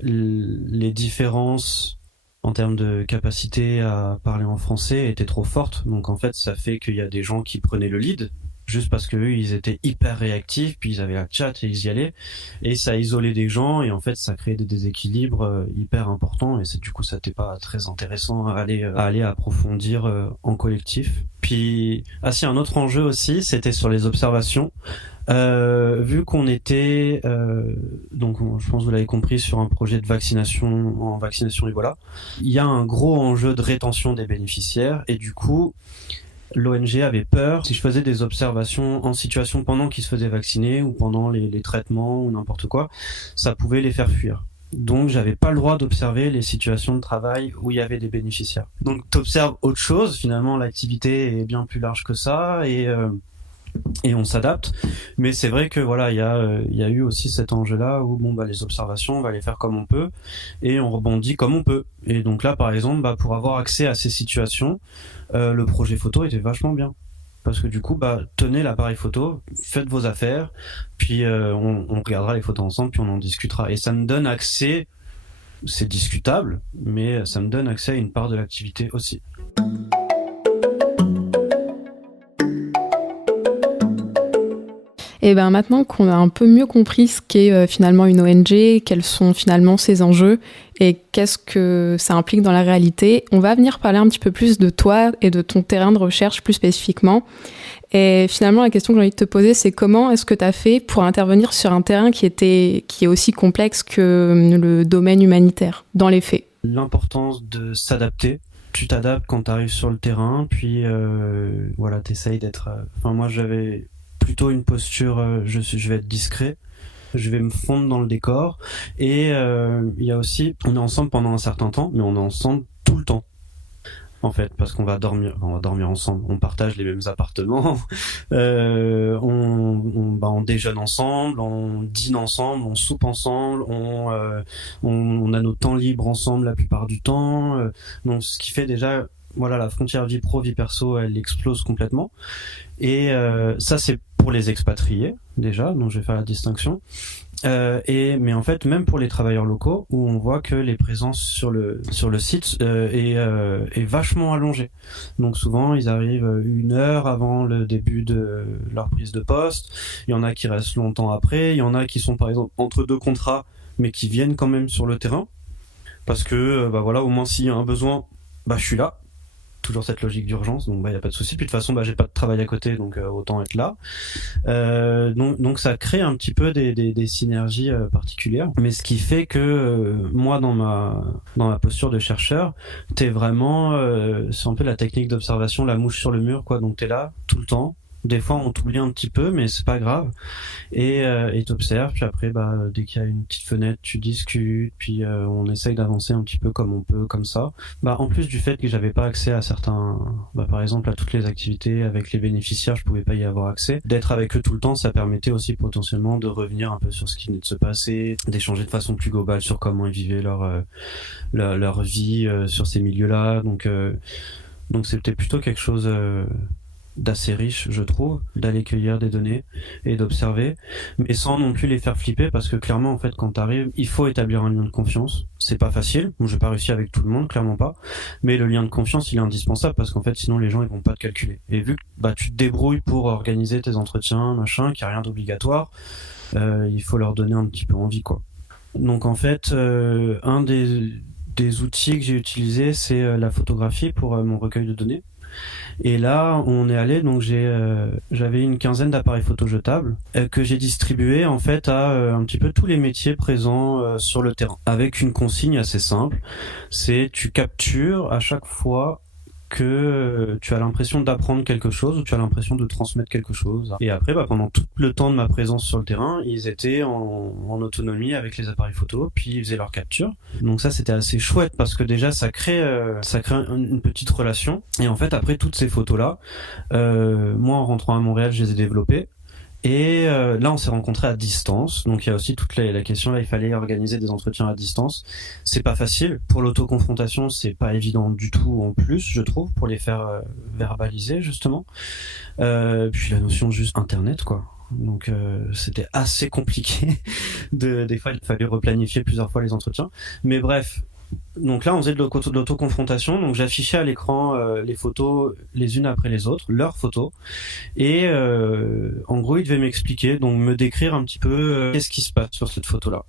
les différences en termes de capacité à parler en français étaient trop fortes. Donc, en fait, ça fait qu'il y a des gens qui prenaient le lead, juste parce que eux, ils étaient hyper réactifs, puis ils avaient la chat et ils y allaient, et ça isolait des gens, et en fait ça créait des déséquilibres hyper importants, et du coup ça n'était pas très intéressant à aller approfondir en collectif. Puis si un autre enjeu aussi, c'était sur les observations. Vu qu'on était donc je pense que vous l'avez compris, sur un projet de vaccination Ebola, il y a un gros enjeu de rétention des bénéficiaires, et du coup l'ONG avait peur, si je faisais des observations en situation pendant qu'ils se faisaient vacciner ou pendant les traitements ou n'importe quoi, ça pouvait les faire fuir. Donc j'avais pas le droit d'observer les situations de travail où il y avait des bénéficiaires. Donc t'observes autre chose, finalement l'activité est bien plus large que ça, et on s'adapte, mais c'est vrai que voilà, il y a eu aussi cet enjeu-là où les observations, on va les faire comme on peut et on rebondit comme on peut. Et donc là, par exemple, pour avoir accès à ces situations, le projet photo était vachement bien, parce que du coup, tenez l'appareil photo, faites vos affaires, puis on regardera les photos ensemble, puis on en discutera. Et ça me donne accès, c'est discutable, mais ça me donne accès à une part de l'activité aussi. Et maintenant qu'on a un peu mieux compris ce qu'est finalement une ONG, quels sont finalement ses enjeux et qu'est-ce que ça implique dans la réalité, on va venir parler un petit peu plus de toi et de ton terrain de recherche plus spécifiquement. Et finalement, la question que j'ai envie de te poser, c'est comment est-ce que tu as fait pour intervenir sur un terrain qui est aussi complexe que le domaine humanitaire, dans les faits? L'importance de s'adapter. Tu t'adaptes quand tu arrives sur le terrain, puis t'essayes d'être... moi, j'avais plutôt une posture, je vais être discret, je vais me fondre dans le décor, et il y a aussi, on est ensemble pendant un certain temps, mais on est ensemble tout le temps, en fait, parce qu'on va dormir ensemble, on partage les mêmes appartements, on déjeune ensemble, on dîne ensemble, on soupe ensemble, on a nos temps libres ensemble la plupart du temps, donc ce qui fait déjà, la frontière vie pro, vie perso, elle explose complètement. Et ça, c'est pour les expatriés, déjà, donc je vais faire la distinction. Mais en fait, même pour les travailleurs locaux, où on voit que les présences sur le site est vachement allongée. Donc souvent, ils arrivent 1 heure avant le début de leur prise de poste. Il y en a qui restent longtemps après. Il y en a qui sont, par exemple, entre 2 contrats, mais qui viennent quand même sur le terrain. Parce que, au moins, s'il y a un besoin, je suis là. Toujours cette logique d'urgence, donc y a pas de souci. Puis de toute façon, j'ai pas de travail à côté, donc autant être là. Donc ça crée un petit peu des synergies particulières. Mais ce qui fait que moi, dans ma posture de chercheur, t'es vraiment, c'est un peu la technique d'observation, la mouche sur le mur, quoi. Donc t'es là tout le temps. Des fois, on t'oublie un petit peu, mais c'est pas grave. Et t'observes, puis après, dès qu'il y a une petite fenêtre, tu discutes, puis on essaye d'avancer un petit peu comme on peut, comme ça. En plus du fait que j'avais pas accès à certains, par exemple, à toutes les activités avec les bénéficiaires, je pouvais pas y avoir accès. D'être avec eux tout le temps, ça permettait aussi potentiellement de revenir un peu sur ce qui venait de se passer, d'échanger de façon plus globale sur comment ils vivaient leur vie sur ces milieux-là. Donc c'était plutôt quelque chose d'assez riche, je trouve, d'aller cueillir des données et d'observer, mais sans non plus les faire flipper, parce que clairement, en fait, quand t'arrives, il faut établir un lien de confiance. C'est pas facile, j'ai pas réussi avec tout le monde, clairement pas, mais le lien de confiance, il est indispensable, parce qu'en fait, sinon les gens, ils vont pas te calculer. Et vu que tu te débrouilles pour organiser tes entretiens, machin, qu'il n'y a rien d'obligatoire, il faut leur donner un petit peu envie, quoi. Donc en fait, un des outils que j'ai utilisé, c'est la photographie pour mon recueil de données. Et là, on est allé, donc j'avais une quinzaine d'appareils photo jetables que j'ai distribués en fait à un petit peu tous les métiers présents sur le terrain, avec une consigne assez simple. C'est tu captures à chaque fois que tu as l'impression d'apprendre quelque chose ou tu as l'impression de transmettre quelque chose. Et après, pendant tout le temps de ma présence sur le terrain, ils étaient en autonomie avec les appareils photo, puis ils faisaient leur capture. Donc ça, c'était assez chouette parce que déjà, ça crée une petite relation. Et en fait, après toutes ces photos-là, moi, en rentrant à Montréal, je les ai développées. Et là, on s'est rencontrés à distance. Donc, il y a aussi toute la question là. Il fallait organiser des entretiens à distance. C'est pas facile pour l'autoconfrontation. C'est pas évident du tout en plus, je trouve, pour les faire verbaliser justement. Puis la notion juste Internet, quoi. Donc c'était assez compliqué. Des fois, il fallait replanifier plusieurs fois les entretiens. Mais bref. Donc là, on faisait de l'autoconfrontation. Donc j'affichais à l'écran les photos les unes après les autres, leurs photos. Et en gros, il devait m'expliquer, donc me décrire un petit peu qu'est-ce qui se passe sur cette photo-là.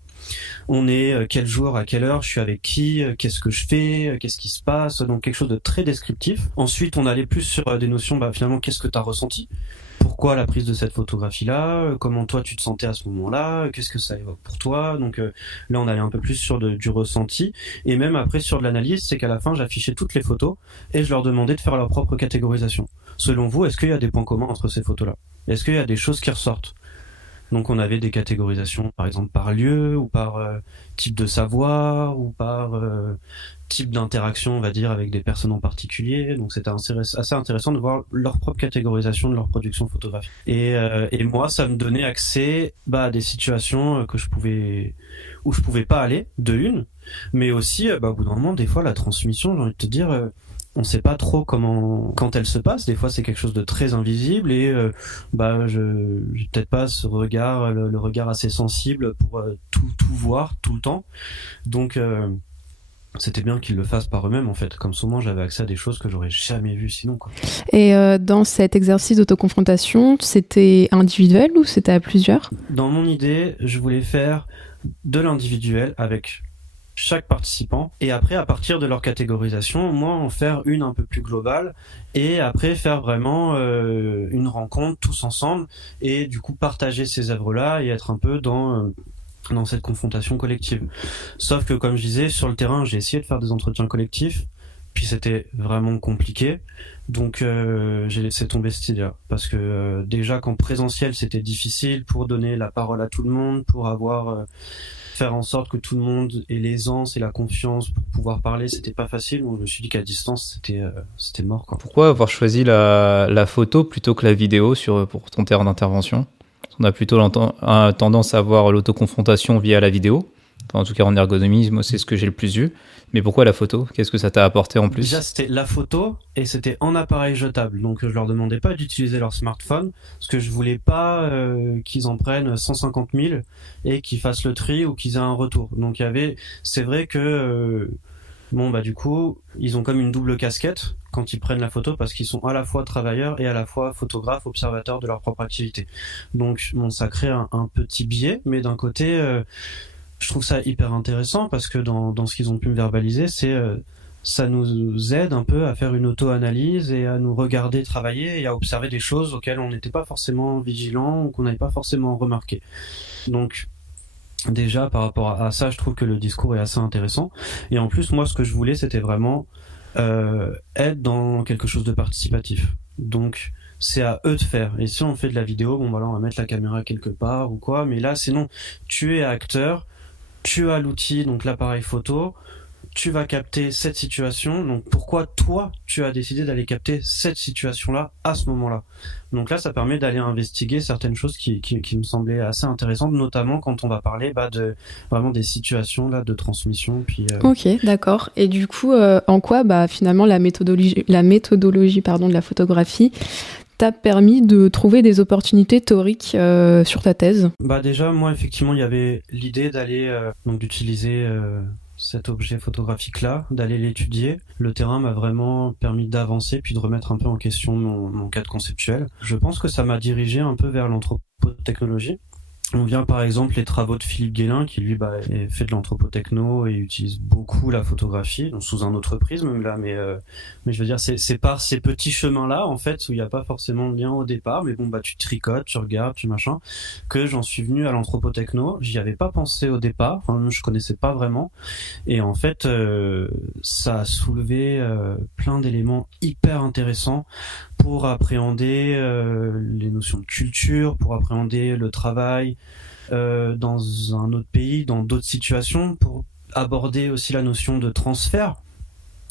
On est quel jour, à quelle heure, je suis avec qui, qu'est-ce que je fais, qu'est-ce qui se passe. Donc quelque chose de très descriptif. Ensuite, on allait plus sur des notions, finalement, qu'est-ce que tu as ressenti ? Pourquoi la prise de cette photographie-là ? Comment toi tu te sentais à ce moment-là ? Qu'est-ce que ça évoque pour toi ? Donc là on allait un peu plus sur du ressenti et même après sur de l'analyse, c'est qu'à la fin j'affichais toutes les photos et je leur demandais de faire leur propre catégorisation. Selon vous, est-ce qu'il y a des points communs entre ces photos-là ? Est-ce qu'il y a des choses qui ressortent ? Donc on avait des catégorisations par exemple par lieu ou par type de savoir ou par type d'interaction, on va dire, avec des personnes en particulier. Donc c'était assez intéressant de voir leur propre catégorisation de leur production photographique. Et moi, ça me donnait accès à des situations où je pouvais pas aller, de une, mais aussi, au bout d'un moment, des fois, la transmission, j'ai envie de te dire, on sait pas trop quand elle se passe. Des fois, c'est quelque chose de très invisible et j'ai peut-être pas ce regard, le regard assez sensible pour tout voir tout le temps. Donc c'était bien qu'ils le fassent par eux-mêmes en fait. Comme souvent, j'avais accès à des choses que j'aurais jamais vues sinon, quoi. Et dans cet exercice d'autoconfrontation, c'était individuel ou c'était à plusieurs ? Dans mon idée, je voulais faire de l'individuel avec chaque participant et après à partir de leur catégorisation, moi en faire une un peu plus globale et après faire vraiment une rencontre tous ensemble et du coup partager ces œuvres-là et être un peu dans cette confrontation collective. Sauf que comme je disais, sur le terrain, j'ai essayé de faire des entretiens collectifs, puis c'était vraiment compliqué, donc j'ai laissé tomber cette idée-là, parce que déjà qu'en présentiel c'était difficile pour donner la parole à tout le monde, pour faire en sorte que tout le monde ait l'aisance et la confiance pour pouvoir parler, c'était pas facile, donc je me suis dit qu'à distance c'était mort, quoi. Pourquoi avoir choisi la photo plutôt que la vidéo pour ton terrain d'intervention ? On a plutôt tendance à voir l'autoconfrontation via la vidéo. Enfin, en tout cas, en ergonomie, moi, c'est ce que j'ai le plus vu. Mais pourquoi la photo ? Qu'est-ce que ça t'a apporté en plus ? Déjà, c'était la photo et c'était en appareil jetable. Donc, je leur demandais pas d'utiliser leur smartphone parce que je voulais pas qu'ils en prennent 150 000 et qu'ils fassent le tri ou qu'ils aient un retour. Donc, c'est vrai que du coup, ils ont comme une double casquette quand ils prennent la photo parce qu'ils sont à la fois travailleurs et à la fois photographes, observateurs de leur propre activité. Donc, ça crée un petit biais, mais d'un côté, je trouve ça hyper intéressant parce que dans ce qu'ils ont pu me verbaliser, ça nous aide un peu à faire une auto-analyse et à nous regarder travailler et à observer des choses auxquelles on n'était pas forcément vigilant ou qu'on n'avait pas forcément remarqué. Donc, déjà, par rapport à ça, je trouve que le discours est assez intéressant. Et en plus, moi, ce que je voulais, c'était vraiment être dans quelque chose de participatif. Donc, c'est à eux de faire. Et si on fait de la vidéo, on va mettre la caméra quelque part ou quoi. Mais là, sinon, tu es acteur, tu as l'outil, donc l'appareil photo, tu vas capter cette situation. Donc, pourquoi toi, tu as décidé d'aller capter cette situation-là à ce moment-là ? Donc là, ça permet d'aller investiguer certaines choses qui me semblaient assez intéressantes, notamment quand on va parler vraiment des situations là de transmission. Puis, Ok, d'accord. Et du coup, en quoi finalement la méthodologie de la photographie t'a permis de trouver des opportunités théoriques sur ta thèse? Déjà, moi, effectivement, il y avait l'idée d'utiliser cet objet photographique-là, d'aller l'étudier. Le terrain m'a vraiment permis d'avancer puis de remettre un peu en question mon cadre conceptuel. Je pense que ça m'a dirigé un peu vers l'anthropotechnologie. On vient par exemple les travaux de Philippe Guélin qui lui fait de l'anthropotechno et utilise beaucoup la photographie, donc sous un autre prisme là, mais je veux dire c'est par ces petits chemins là en fait où il n'y a pas forcément de lien au départ, mais tu tricotes, tu regardes, tu machin, que j'en suis venu à l'anthropotechno. J'y avais pas pensé au départ, je connaissais pas vraiment, et en fait ça a soulevé plein d'éléments hyper intéressants pour appréhender les notions de culture, pour appréhender le travail dans un autre pays, dans d'autres situations, pour aborder aussi la notion de transfert.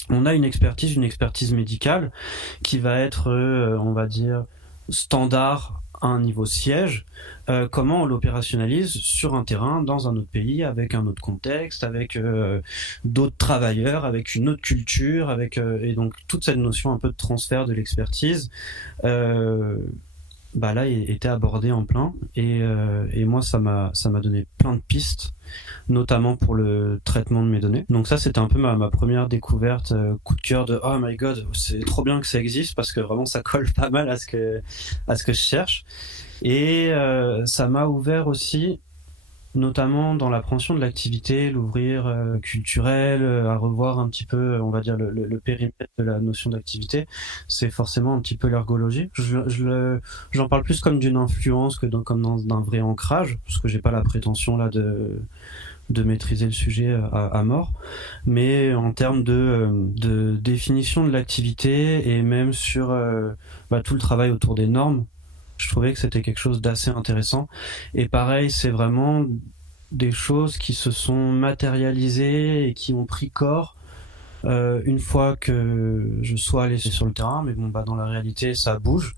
On a une expertise médicale qui va être, on va dire, standard à un niveau siège. Comment on l'opérationnalise sur un terrain, dans un autre pays, avec un autre contexte, avec d'autres travailleurs, avec une autre culture, et donc toute cette notion un peu de transfert de l'expertise là était abordée en plein, et moi ça m'a donné plein de pistes, notamment pour le traitement de mes données. Donc ça c'était un peu ma première découverte, coup de cœur de oh my god, c'est trop bien que ça existe, parce que vraiment ça colle pas mal à ce que je cherche. Et ça m'a ouvert aussi, notamment dans l'appréhension de l'activité, l'ouvrir culturel, à revoir un petit peu, on va dire, le périmètre de la notion d'activité. C'est forcément un petit peu l'ergologie. J'en parle plus comme d'une influence que comme d'un vrai ancrage, parce que j'ai pas la prétention là de maîtriser le sujet à mort, mais en termes de définition de l'activité, et même sur tout le travail autour des normes, je trouvais que c'était quelque chose d'assez intéressant. Et pareil, c'est vraiment des choses qui se sont matérialisées et qui ont pris corps une fois que je sois allé sur le terrain. Mais dans la réalité, ça bouge.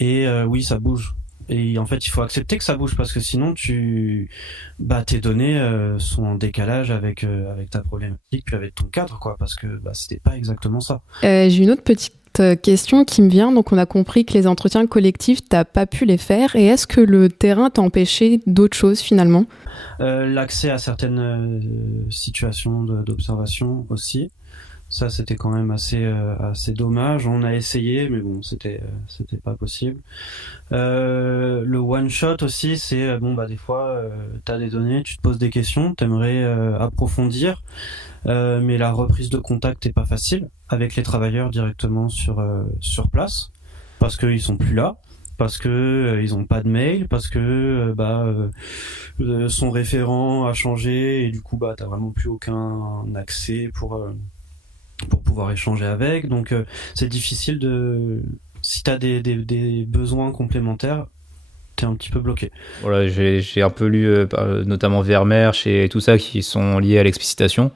Et oui, ça bouge. Et en fait, il faut accepter que ça bouge, parce que sinon, tes données sont en décalage avec ta problématique, puis avec ton cadre, quoi, parce que c'était pas exactement ça. J'ai une autre petite question qui me vient. Donc, on a compris que les entretiens collectifs, t'as pas pu les faire. Et est-ce que le terrain t'a empêché d'autres choses, finalement ? L'accès à certaines situations d'observation aussi. Ça, c'était quand même assez dommage. On a essayé, mais c'était pas possible. Le one shot aussi, c'est des fois, t'as des données, tu te poses des questions, t'aimerais approfondir, mais la reprise de contact est pas facile avec les travailleurs directement sur place, parce qu'ils sont plus là, parce que ils ont pas de mail, parce que son référent a changé, et du coup t'as vraiment plus aucun accès pour pouvoir échanger avec. Donc c'est difficile si t'as des besoins complémentaires, t'es un petit peu bloqué. Voilà, j'ai un peu lu notamment Vermeersch et tout ça, qui sont liés à l'explicitation.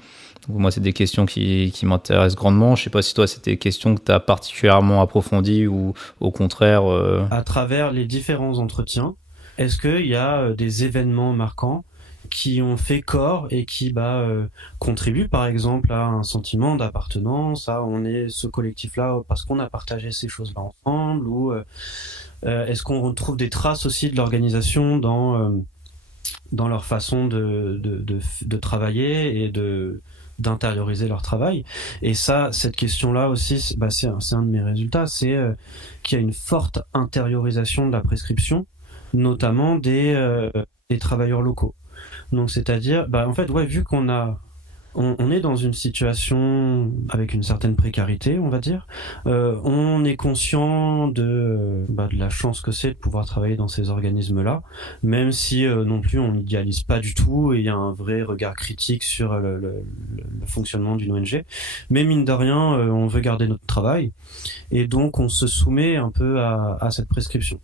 Donc, moi, c'est des questions qui m'intéressent grandement. Je sais pas si toi, c'est des questions que tu as particulièrement approfondies, ou au contraire... À travers les différents entretiens, est-ce qu'il y a des événements marquants qui ont fait corps et qui contribuent par exemple à un sentiment d'appartenance, on est ce collectif-là parce qu'on a partagé ces choses-là ensemble, ou est-ce qu'on retrouve des traces aussi de l'organisation dans leur façon de travailler et d'intérioriser leur travail. Et cette question-là aussi, c'est un de mes résultats, c'est qu'il y a une forte intériorisation de la prescription, notamment des travailleurs locaux. Donc c'est-à-dire, en fait, vu qu'on on est dans une situation avec une certaine précarité, on va dire, on est conscient de la chance que c'est de pouvoir travailler dans ces organismes-là, même si non plus on n'idéalise pas du tout, et il y a un vrai regard critique sur le fonctionnement d'une ONG. Mais mine de rien, on veut garder notre travail, et donc on se soumet un peu à cette prescription,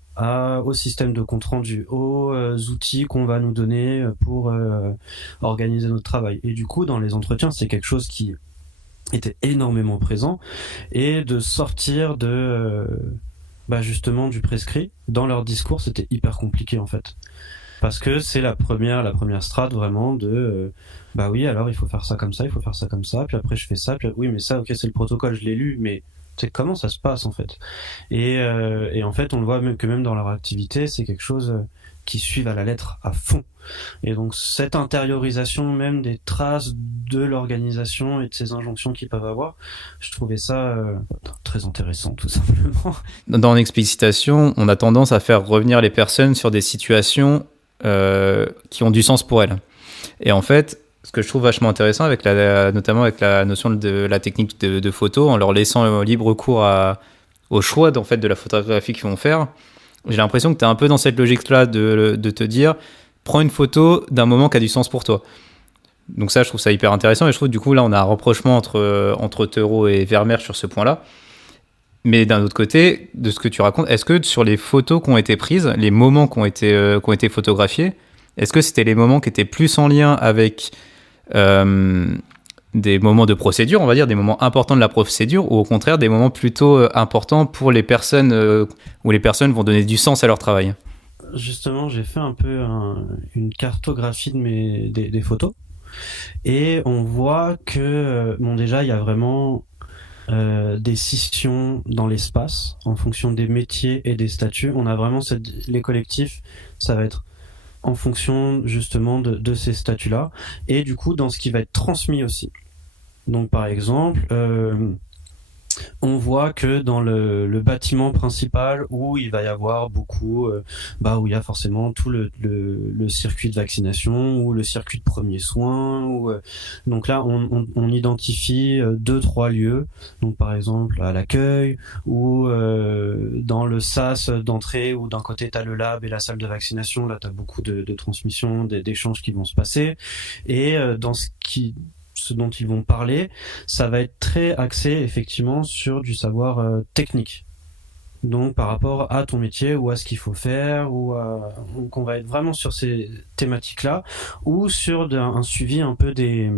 au système de compte rendu, aux outils qu'on va nous donner pour organiser notre travail. Et du coup, dans les entretiens, c'est quelque chose qui était énormément présent, et de sortir justement du prescrit dans leur discours, c'était hyper compliqué en fait, parce que c'est la première strate vraiment de oui, alors il faut faire ça comme ça, il faut faire ça comme ça, puis après je fais ça, puis oui mais ça ok, c'est le protocole, je l'ai lu, mais C'est comment ça se passe en fait. Et en fait, on le voit même dans leur activité, c'est quelque chose qui suivent à la lettre à fond. Et donc cette intériorisation même des traces de l'organisation et de ces injonctions qu'ils peuvent avoir, je trouvais ça très intéressant tout simplement. Dans l'explicitation, on a tendance à faire revenir les personnes sur des situations qui ont du sens pour elles. Et en fait, ce que je trouve vachement intéressant, notamment avec la notion de la technique de photo, en leur laissant libre cours au choix en fait, de la photographie qu'ils vont faire, j'ai l'impression que tu es un peu dans cette logique-là de te dire, prends une photo d'un moment qui a du sens pour toi. Donc ça, je trouve ça hyper intéressant. Et je trouve du coup, là, on a un rapprochement entre Theroux et Vermeer sur ce point-là. Mais d'un autre côté, de ce que tu racontes, est-ce que sur les photos qui ont été prises, les moments qui ont été photographiés, est-ce que c'était les moments qui étaient plus en lien avec des moments de procédure, on va dire, des moments importants de la procédure, ou au contraire des moments plutôt importants pour les personnes, où les personnes vont donner du sens à leur travail? Justement, j'ai fait un peu une cartographie des photos, et on voit que, bon, déjà, il y a vraiment des scissions dans l'espace en fonction des métiers et des statuts. On a vraiment les collectifs, ça va être en fonction justement de ces statuts-là, et du coup dans ce qui va être transmis aussi. Donc par exemple, on voit que dans le bâtiment principal où il va y avoir beaucoup, où il y a forcément tout le circuit de vaccination ou le circuit de premiers soins. Donc là, on identifie 2-3 lieux. Donc par exemple à l'accueil ou dans le sas d'entrée où d'un côté tu as le lab et la salle de vaccination. Là, tu as beaucoup de transmissions, d'échanges qui vont se passer. Et dans ce dont ils vont parler, ça va être très axé effectivement sur du savoir technique. Donc par rapport à ton métier ou à ce qu'il faut faire, donc on va être vraiment sur ces thématiques-là ou sur un suivi un peu des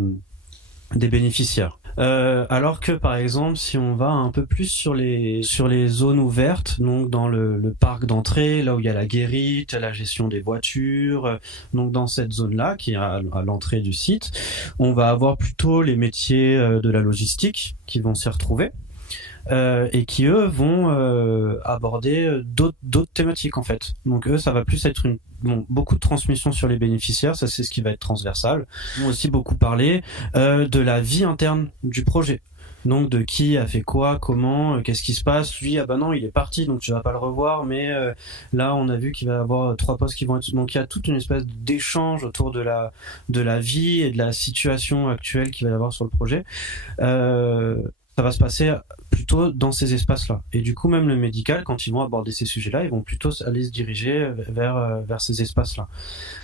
bénéficiaires. Alors que par exemple, si on va un peu plus sur les zones ouvertes, donc dans le parc d'entrée, là où il y a la guérite, la gestion des voitures, donc dans cette zone-là qui est à l'entrée du site, on va avoir plutôt les métiers de la logistique qui vont s'y retrouver. Et qui eux vont aborder d'autres thématiques en fait. Donc eux, ça va plus être beaucoup de transmission sur les bénéficiaires, ça c'est ce qui va être transversal. Ils vont aussi beaucoup parler de la vie interne du projet. Donc de qui a fait quoi, comment, qu'est-ce qui se passe. Lui, ah bah non, il est parti, donc tu vas pas le revoir, mais là on a vu qu'il va y avoir 3 postes qui vont être... Donc il y a toute une espèce d'échange autour de la vie et de la situation actuelle qu'il va y avoir sur le projet. Ça va se passer plutôt dans ces espaces-là. Et du coup, même le médical, quand ils vont aborder ces sujets-là, ils vont plutôt aller se diriger vers ces espaces-là.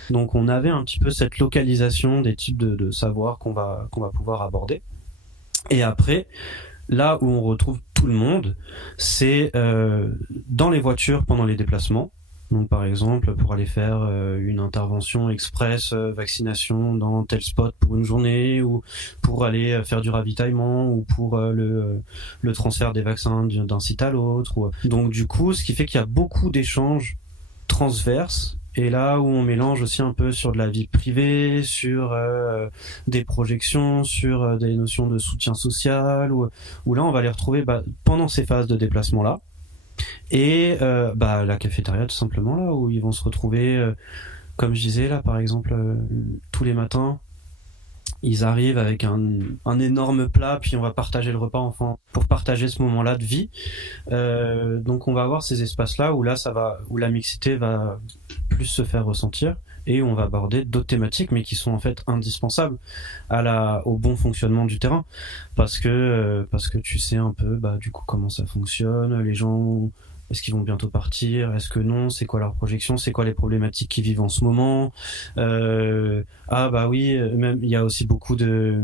Donc on avait un petit peu cette localisation des types de savoirs qu'on va pouvoir aborder. Et après, là où on retrouve tout le monde, c'est dans les voitures pendant les déplacements. Donc par exemple, pour aller faire une intervention express vaccination dans tel spot pour une journée, ou pour aller faire du ravitaillement, ou pour le transfert des vaccins d'un site à l'autre. Donc du coup, ce qui fait qu'il y a beaucoup d'échanges transverses, et là où on mélange aussi un peu sur de la vie privée, sur des projections, sur des notions de soutien social, où là on va les retrouver pendant ces phases de déplacement-là. Et la cafétéria tout simplement, là où ils vont se retrouver, comme je disais là par exemple, tous les matins ils arrivent avec un énorme plat, puis on va partager le repas pour partager ce moment-là de vie. Donc on va avoir ces espaces là où la mixité va plus se faire ressentir, et on va aborder d'autres thématiques, mais qui sont en fait indispensables au bon fonctionnement du terrain, parce que tu sais un peu du coup comment ça fonctionne, les gens, est-ce qu'ils vont bientôt partir, est-ce que non, c'est quoi leur projection, c'est quoi les problématiques qu'ils vivent en ce moment. Même il y a aussi beaucoup de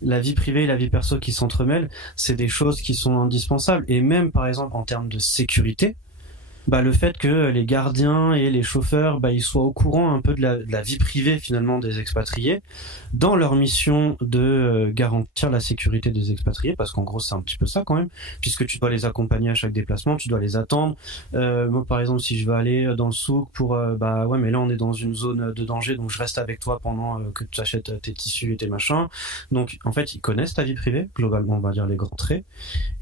la vie privée et la vie perso qui s'entremêlent, c'est des choses qui sont indispensables. Et même par exemple en termes de sécurité, le fait que les gardiens et les chauffeurs, ils soient au courant un peu de la vie privée finalement des expatriés, dans leur mission de garantir la sécurité des expatriés, parce qu'en gros c'est un petit peu ça quand même, puisque tu dois les accompagner à chaque déplacement, tu dois les attendre. Moi par exemple, si je veux aller dans le souk pour, ouais, mais là on est dans une zone de danger, donc je reste avec toi pendant que tu achètes tes tissus et tes machins. Donc en fait ils connaissent ta vie privée, globalement on va dire les grands traits,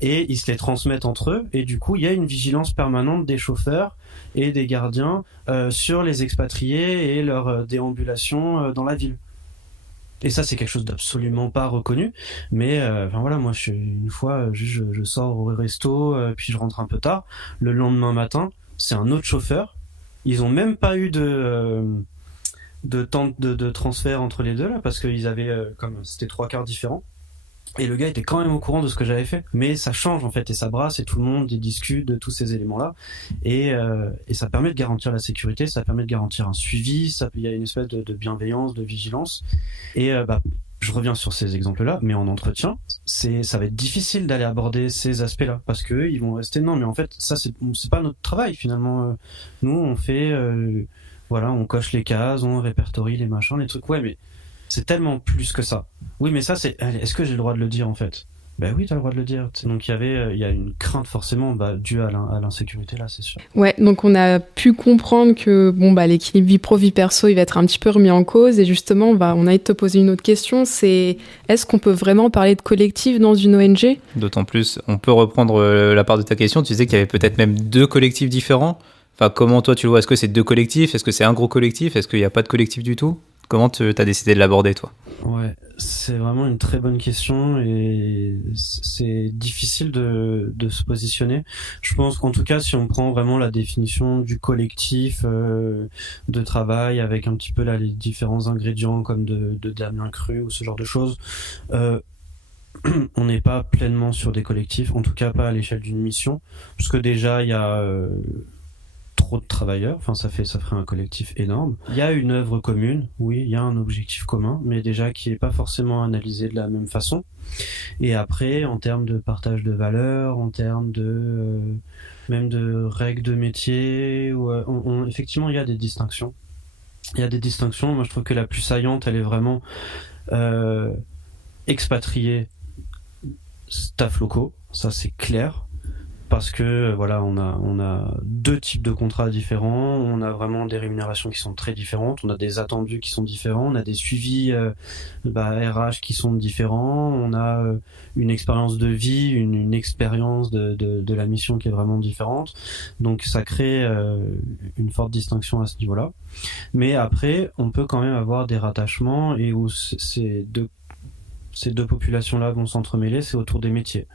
et ils se les transmettent entre eux, et du coup il y a une vigilance permanente des chauffeurs et des gardiens sur les expatriés et leur déambulation dans la ville. Et ça c'est quelque chose d'absolument pas reconnu, mais voilà, moi une fois je sors au resto, puis je rentre un peu tard, le lendemain matin c'est un autre chauffeur, ils ont même pas eu de temps de transfert entre les deux là, parce qu'ils avaient comme c'était 3 quarts différents. Et le gars était quand même au courant de ce que j'avais fait. Mais ça change en fait, et ça brasse, et tout le monde discute de tous ces éléments-là. Et ça permet de garantir la sécurité, ça permet de garantir un suivi, il y a une espèce de bienveillance, de vigilance. Et je reviens sur ces exemples-là, mais en entretien, ça va être difficile d'aller aborder ces aspects-là, parce qu'eux, ils vont rester, non, mais en fait, ça, c'est pas notre travail finalement. Nous, on fait, on coche les cases, on répertorie les machins, les trucs, ouais, mais c'est tellement plus que ça. Oui, mais ça, est-ce que j'ai le droit de le dire en fait ? Ben oui, t'as le droit de le dire. Donc il y a une crainte forcément due à l'insécurité là, c'est sûr. Ouais, donc on a pu comprendre que l'équilibre vie pro vie perso, il va être un petit peu remis en cause, et justement, on a envie de te poser une autre question, c'est est-ce qu'on peut vraiment parler de collectif dans une ONG ? D'autant plus, on peut reprendre la part de ta question. Tu disais qu'il y avait peut-être même 2 collectifs différents. Enfin, comment toi tu le vois ? Est-ce que c'est 2 collectifs ? Est-ce que c'est un gros collectif ? Est-ce qu'il n'y a pas de collectif du tout ? Comment tu as décidé de l'aborder, toi ? Ouais, c'est vraiment une très bonne question, et c'est difficile de se positionner. Je pense qu'en tout cas, si on prend vraiment la définition du collectif de travail avec un petit peu là les différents ingrédients comme de l'amiant cru ou ce genre de choses, on n'est pas pleinement sur des collectifs, en tout cas pas à l'échelle d'une mission, parce que déjà il y a trop de travailleurs, enfin ça ferait un collectif énorme. Il y a une œuvre commune, oui, il y a un objectif commun, mais déjà qui n'est pas forcément analysé de la même façon. Et après, en termes de partage de valeurs, en termes de même de règles de métier, effectivement il y a des distinctions. Il y a des distinctions, moi je trouve que la plus saillante, elle est vraiment expatriés, staff locaux, ça c'est clair. Parce que voilà, on a 2 types de contrats différents, on a vraiment des rémunérations qui sont très différentes, on a des attendus qui sont différents, on a des suivis RH qui sont différents, on a une expérience de vie, une expérience de la mission qui est vraiment différente. Donc ça crée une forte distinction à ce niveau-là. Mais après, on peut quand même avoir des rattachements, et où ces deux populations-là vont s'entremêler, c'est autour des métiers.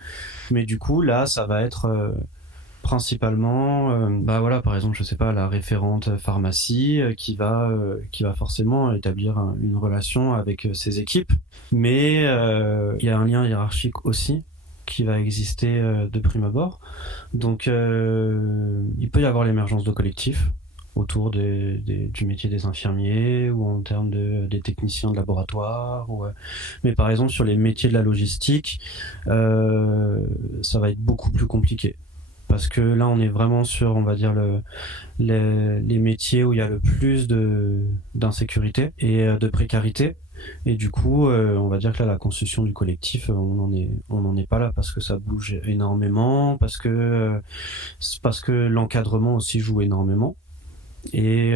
Mais du coup, là, ça va être principalement, par exemple, je sais pas, la référente pharmacie qui va forcément établir une relation avec ses équipes. Mais il y a un lien hiérarchique aussi qui va exister de prime abord. Donc, il peut y avoir l'émergence de collectifs autour du métier des infirmiers, ou en termes des techniciens de laboratoire, mais par exemple sur les métiers de la logistique, ça va être beaucoup plus compliqué, parce que là on est vraiment sur, on va dire, les métiers où il y a le plus d'insécurité et de précarité, et du coup on va dire que là la construction du collectif, on n'en est pas là, parce que ça bouge énormément, parce que l'encadrement aussi joue énormément. Et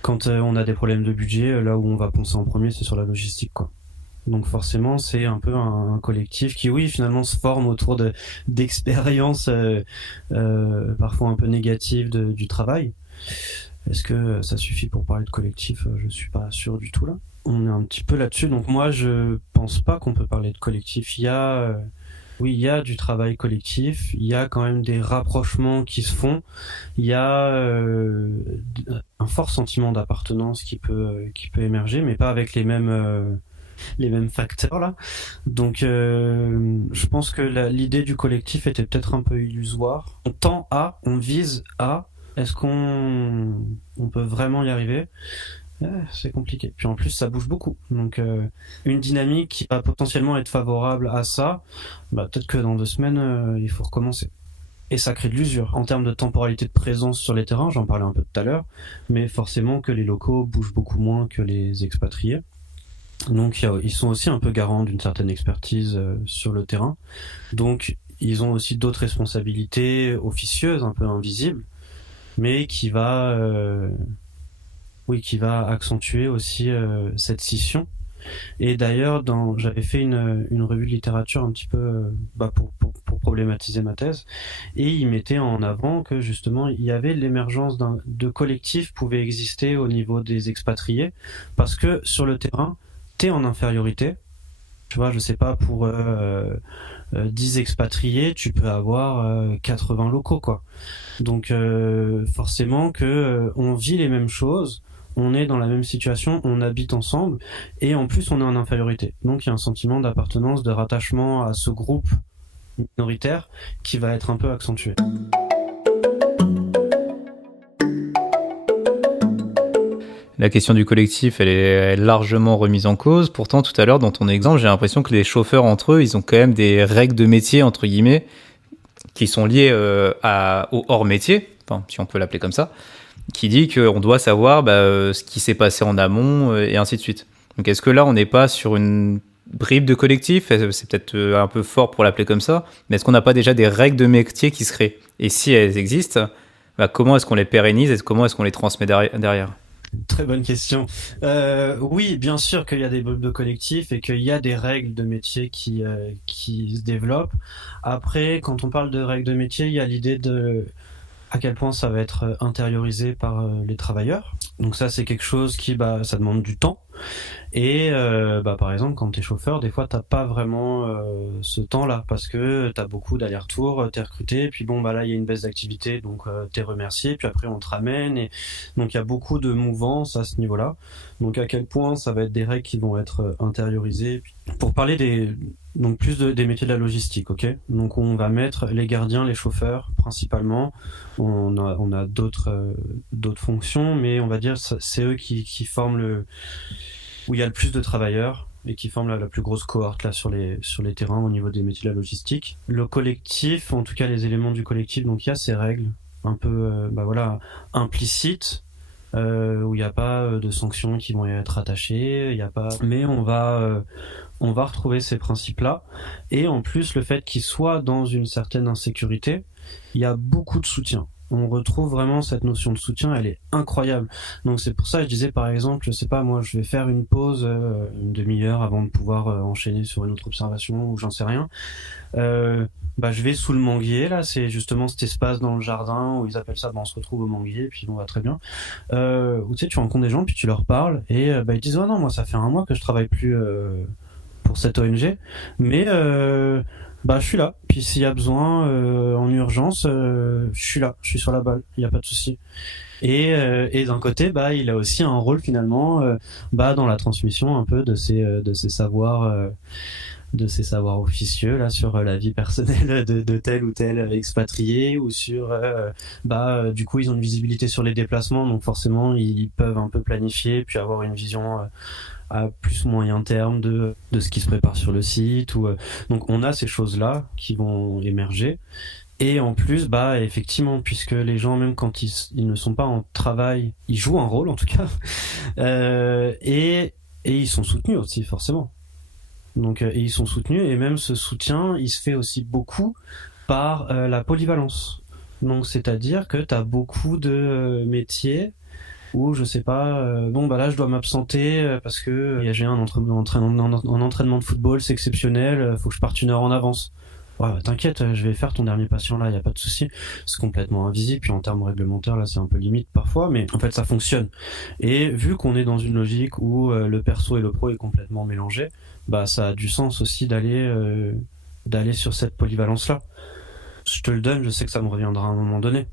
quand on a des problèmes de budget, là où on va penser en premier, c'est sur la logistique, quoi. Donc forcément, c'est un peu un collectif qui, oui, finalement se forme autour d'expériences parfois un peu négatives du travail. Est-ce que ça suffit pour parler de collectif ? Je suis pas sûr du tout là. On est un petit peu là-dessus, donc moi je pense pas qu'on peut parler de collectif. Il y a du travail collectif, il y a quand même des rapprochements qui se font, il y a un fort sentiment d'appartenance qui peut émerger, mais pas avec les mêmes facteurs là. Donc je pense que l'idée du collectif était peut-être un peu illusoire. On vise à, est-ce qu'on peut vraiment y arriver ? C'est compliqué. Puis en plus, ça bouge beaucoup. Donc, une dynamique qui va potentiellement être favorable à ça, peut-être que dans 2 semaines, il faut recommencer. Et ça crée de l'usure. En termes de temporalité de présence sur les terrains, j'en parlais un peu tout à l'heure, mais forcément que les locaux bougent beaucoup moins que les expatriés. Donc ils sont aussi un peu garants d'une certaine expertise sur le terrain. Donc ils ont aussi d'autres responsabilités officieuses, un peu invisibles, mais qui va accentuer aussi cette scission. Et d'ailleurs, j'avais fait une revue de littérature un petit peu pour problématiser ma thèse, et il mettait en avant que justement il y avait l'émergence de collectifs pouvait exister au niveau des expatriés, parce que sur le terrain, t'es en infériorité. Tu vois, je sais pas, pour 10 expatriés, tu peux avoir 80 locaux, quoi. Donc forcément que on vit les mêmes choses, on est dans la même situation, on habite ensemble, et en plus on est en infériorité. Donc il y a un sentiment d'appartenance, de rattachement à ce groupe minoritaire qui va être un peu accentué. La question du collectif, elle est largement remise en cause. Pourtant, tout à l'heure, dans ton exemple, j'ai l'impression que les chauffeurs entre eux, ils ont quand même des règles de métier, entre guillemets, qui sont liées au hors-métier, enfin, si on peut l'appeler comme ça, qui dit qu'on doit savoir ce qui s'est passé en amont et ainsi de suite. Donc est-ce que là, on n'est pas sur une bribe de collectif? C'est peut-être un peu fort pour l'appeler comme ça, mais est-ce qu'on n'a pas déjà des règles de métier qui se créent? Et si elles existent, comment est-ce qu'on les pérennise et comment est-ce qu'on les transmet derrière? Très bonne question. Oui, bien sûr qu'il y a des bribes de collectif et qu'il y a des règles de métier qui se développent. Après, quand on parle de règles de métier, il y a l'idée de à quel point ça va être intériorisé par les travailleurs. Donc ça, c'est quelque chose qui, ça demande du temps. Et par exemple, quand t'es chauffeur, des fois t'as pas vraiment ce temps-là parce que t'as beaucoup d'allers-retours, t'es recruté, puis là il y a une baisse d'activité, donc t'es remercié, puis après on te ramène, et donc il y a beaucoup de mouvances à ce niveau-là. Donc à quel point ça va être des règles qui vont être intériorisées. Pour parler des métiers de la logistique, ok. Donc on va mettre les gardiens, les chauffeurs principalement. On a d'autres fonctions, mais on va dire c'est eux qui forment où il y a le plus de travailleurs et qui forment la plus grosse cohorte là sur les terrains au niveau des métiers de la logistique. Le collectif, en tout cas les éléments du collectif, donc il y a ces règles un peu implicites où il n'y a pas de sanctions qui vont être attachées, il y a pas, mais on va retrouver ces principes-là, et en plus le fait qu'ils soient dans une certaine insécurité, il y a beaucoup de soutien. On retrouve vraiment cette notion de soutien, elle est incroyable. Donc c'est pour ça que je disais par exemple, je sais pas, moi je vais faire une pause une demi-heure avant de pouvoir enchaîner sur une autre observation, ou j'en sais rien. Je vais sous le manguier, là, c'est justement cet espace dans le jardin où ils appellent ça, on se retrouve au manguier, puis on va très bien. Où tu rencontres des gens, puis tu leur parles, et ils disent, oh non, moi ça fait un mois que je travaille plus pour cette ONG, mais je suis là. Puis s'il y a besoin en urgence, je suis là, je suis sur la balle, il n'y a pas de souci. Et d'un côté, il a aussi un rôle finalement dans la transmission un peu de ces savoirs. De ces savoirs officieux là sur la vie personnelle de tel ou tel expatrié, ou sur du coup ils ont une visibilité sur les déplacements, donc forcément ils peuvent un peu planifier puis avoir une vision à plus moyen terme de ce qui se prépare sur le site, ou donc on a ces choses là qui vont émerger. Et en plus, effectivement, puisque les gens, même quand ils ne sont pas en travail, ils jouent un rôle en tout cas, et ils sont soutenus aussi forcément. Donc et ils sont soutenus, et même ce soutien il se fait aussi beaucoup par la polyvalence. Donc c'est-à-dire que tu as beaucoup de métiers où je sais pas, là je dois m'absenter parce que j'ai un entraînement de football, c'est exceptionnel, faut que je parte une heure en avance. Ouais, t'inquiète, je vais faire ton dernier patient là, y a pas de souci. C'est complètement invisible, puis en termes réglementaires là c'est un peu limite parfois, mais en fait ça fonctionne. Et vu qu'on est dans une logique où le perso et le pro est complètement mélangé, ça a du sens aussi d'aller sur cette polyvalence là. Je te le donne, je sais que ça me reviendra à un moment donné.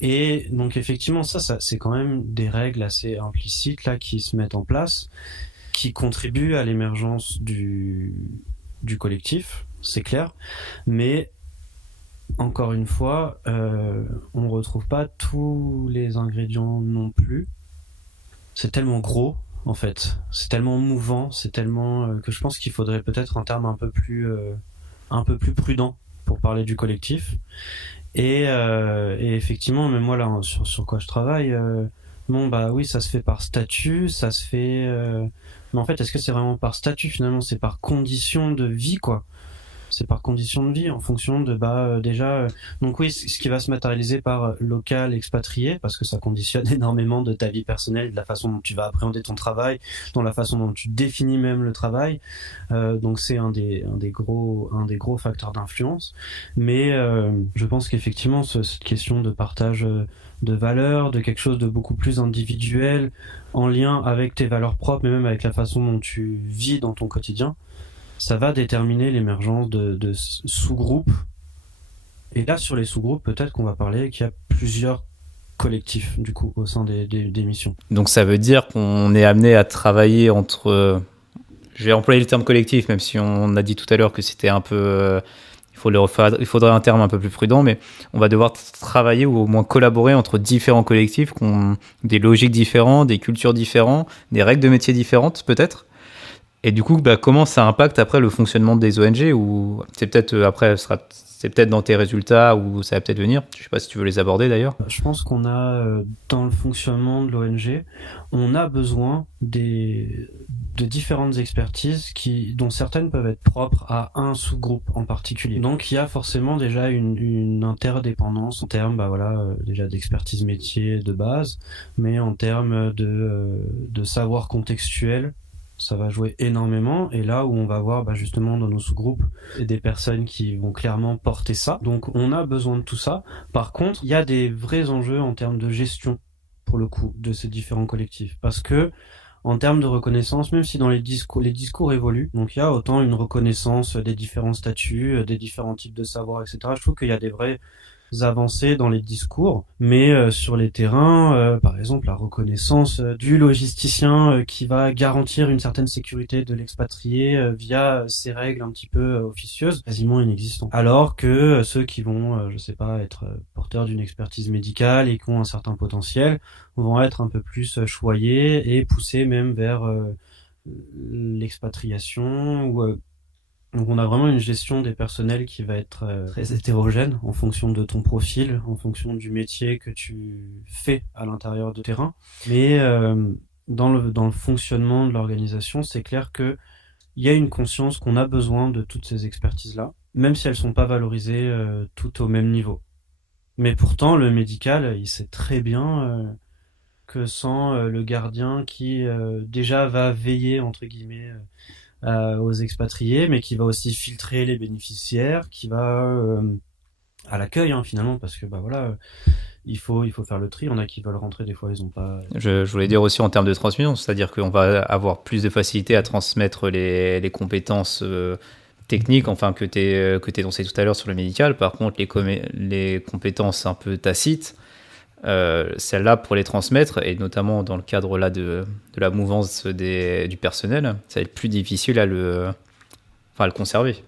Et donc effectivement ça c'est quand même des règles assez implicites là qui se mettent en place, qui contribuent à l'émergence du collectif, c'est clair, mais encore une fois on retrouve pas tous les ingrédients non plus. C'est tellement gros en fait, c'est tellement mouvant, c'est tellement que je pense qu'il faudrait peut-être un terme un peu plus prudent pour parler du collectif. Et effectivement, même moi là, sur quoi je travaille, bon bah oui, ça se fait par statut, ça se fait. Mais en fait, est-ce que c'est vraiment par statut finalement? C'est par condition de vie, quoi. C'est par condition de vie en fonction de déjà. Donc oui, ce qui va se matérialiser par local, expatrié, parce que ça conditionne énormément de ta vie personnelle, de la façon dont tu vas appréhender ton travail, dans la façon dont tu définis même le travail. Donc c'est un des gros facteurs d'influence. Mais je pense qu'effectivement cette question de partage de valeurs, de quelque chose de beaucoup plus individuel, en lien avec tes valeurs propres, mais même avec la façon dont tu vis dans ton quotidien, ça va déterminer l'émergence de sous-groupes. Et là, sur les sous-groupes, peut-être qu'on va parler qu'il y a plusieurs collectifs, du coup, au sein des missions. Donc ça veut dire qu'on est amené à travailler entre... je vais employer le terme collectif, même si on a dit tout à l'heure que c'était un peu... il faudrait un terme un peu plus prudent, mais on va devoir travailler ou au moins collaborer entre différents collectifs qui ont des logiques différentes, des cultures différentes, des règles de métier différentes, peut-être. Et du coup, comment ça impacte après le fonctionnement des ONG, ou c'est peut-être c'est peut-être dans tes résultats ou ça va peut-être venir. Je sais pas si tu veux les aborder d'ailleurs. Je pense qu'on a dans le fonctionnement de l'ONG, on a besoin de différentes expertises dont certaines peuvent être propres à un sous-groupe en particulier. Donc il y a forcément déjà une interdépendance en termes déjà d'expertise métier de base, mais en termes de savoir contextuel. Ça va jouer énormément, et là où on va voir justement dans nos sous-groupes des personnes qui vont clairement porter ça. Donc on a besoin de tout ça. Par contre, il y a des vrais enjeux en termes de gestion, pour le coup, de ces différents collectifs. Parce que en termes de reconnaissance, même si dans les discours évoluent, donc il y a autant une reconnaissance des différents statuts, des différents types de savoirs, etc. Je trouve qu'il y a des vraies avancées dans les discours, mais sur les terrains, par exemple la reconnaissance du logisticien qui va garantir une certaine sécurité de l'expatrié via ces règles un petit peu officieuses, quasiment inexistant. Alors que ceux qui vont, je sais pas, être porteurs d'une expertise médicale et qui ont un certain potentiel, vont être un peu plus choyés et poussés même vers l'expatriation ou donc on a vraiment une gestion des personnels qui va être très hétérogène en fonction de ton profil, en fonction du métier que tu fais à l'intérieur du terrain. Mais dans le fonctionnement de l'organisation, c'est clair que il y a une conscience qu'on a besoin de toutes ces expertises-là, même si elles sont pas valorisées toutes au même niveau. Mais pourtant, le médical, il sait très bien que sans le gardien qui déjà va veiller, entre guillemets, aux expatriés, mais qui va aussi filtrer les bénéficiaires, qui va à l'accueil finalement, parce que il faut faire le tri. Il y en a qui veulent rentrer, des fois ils ont pas. Je voulais dire aussi en termes de transmission, c'est-à-dire qu'on va avoir plus de facilité à transmettre les compétences techniques, enfin que tu énonçais tout à l'heure sur le médical. Par contre, les compétences un peu tacites, celles-là, pour les transmettre, et notamment dans le cadre là de la mouvance du personnel, ça va être plus difficile à le conserver.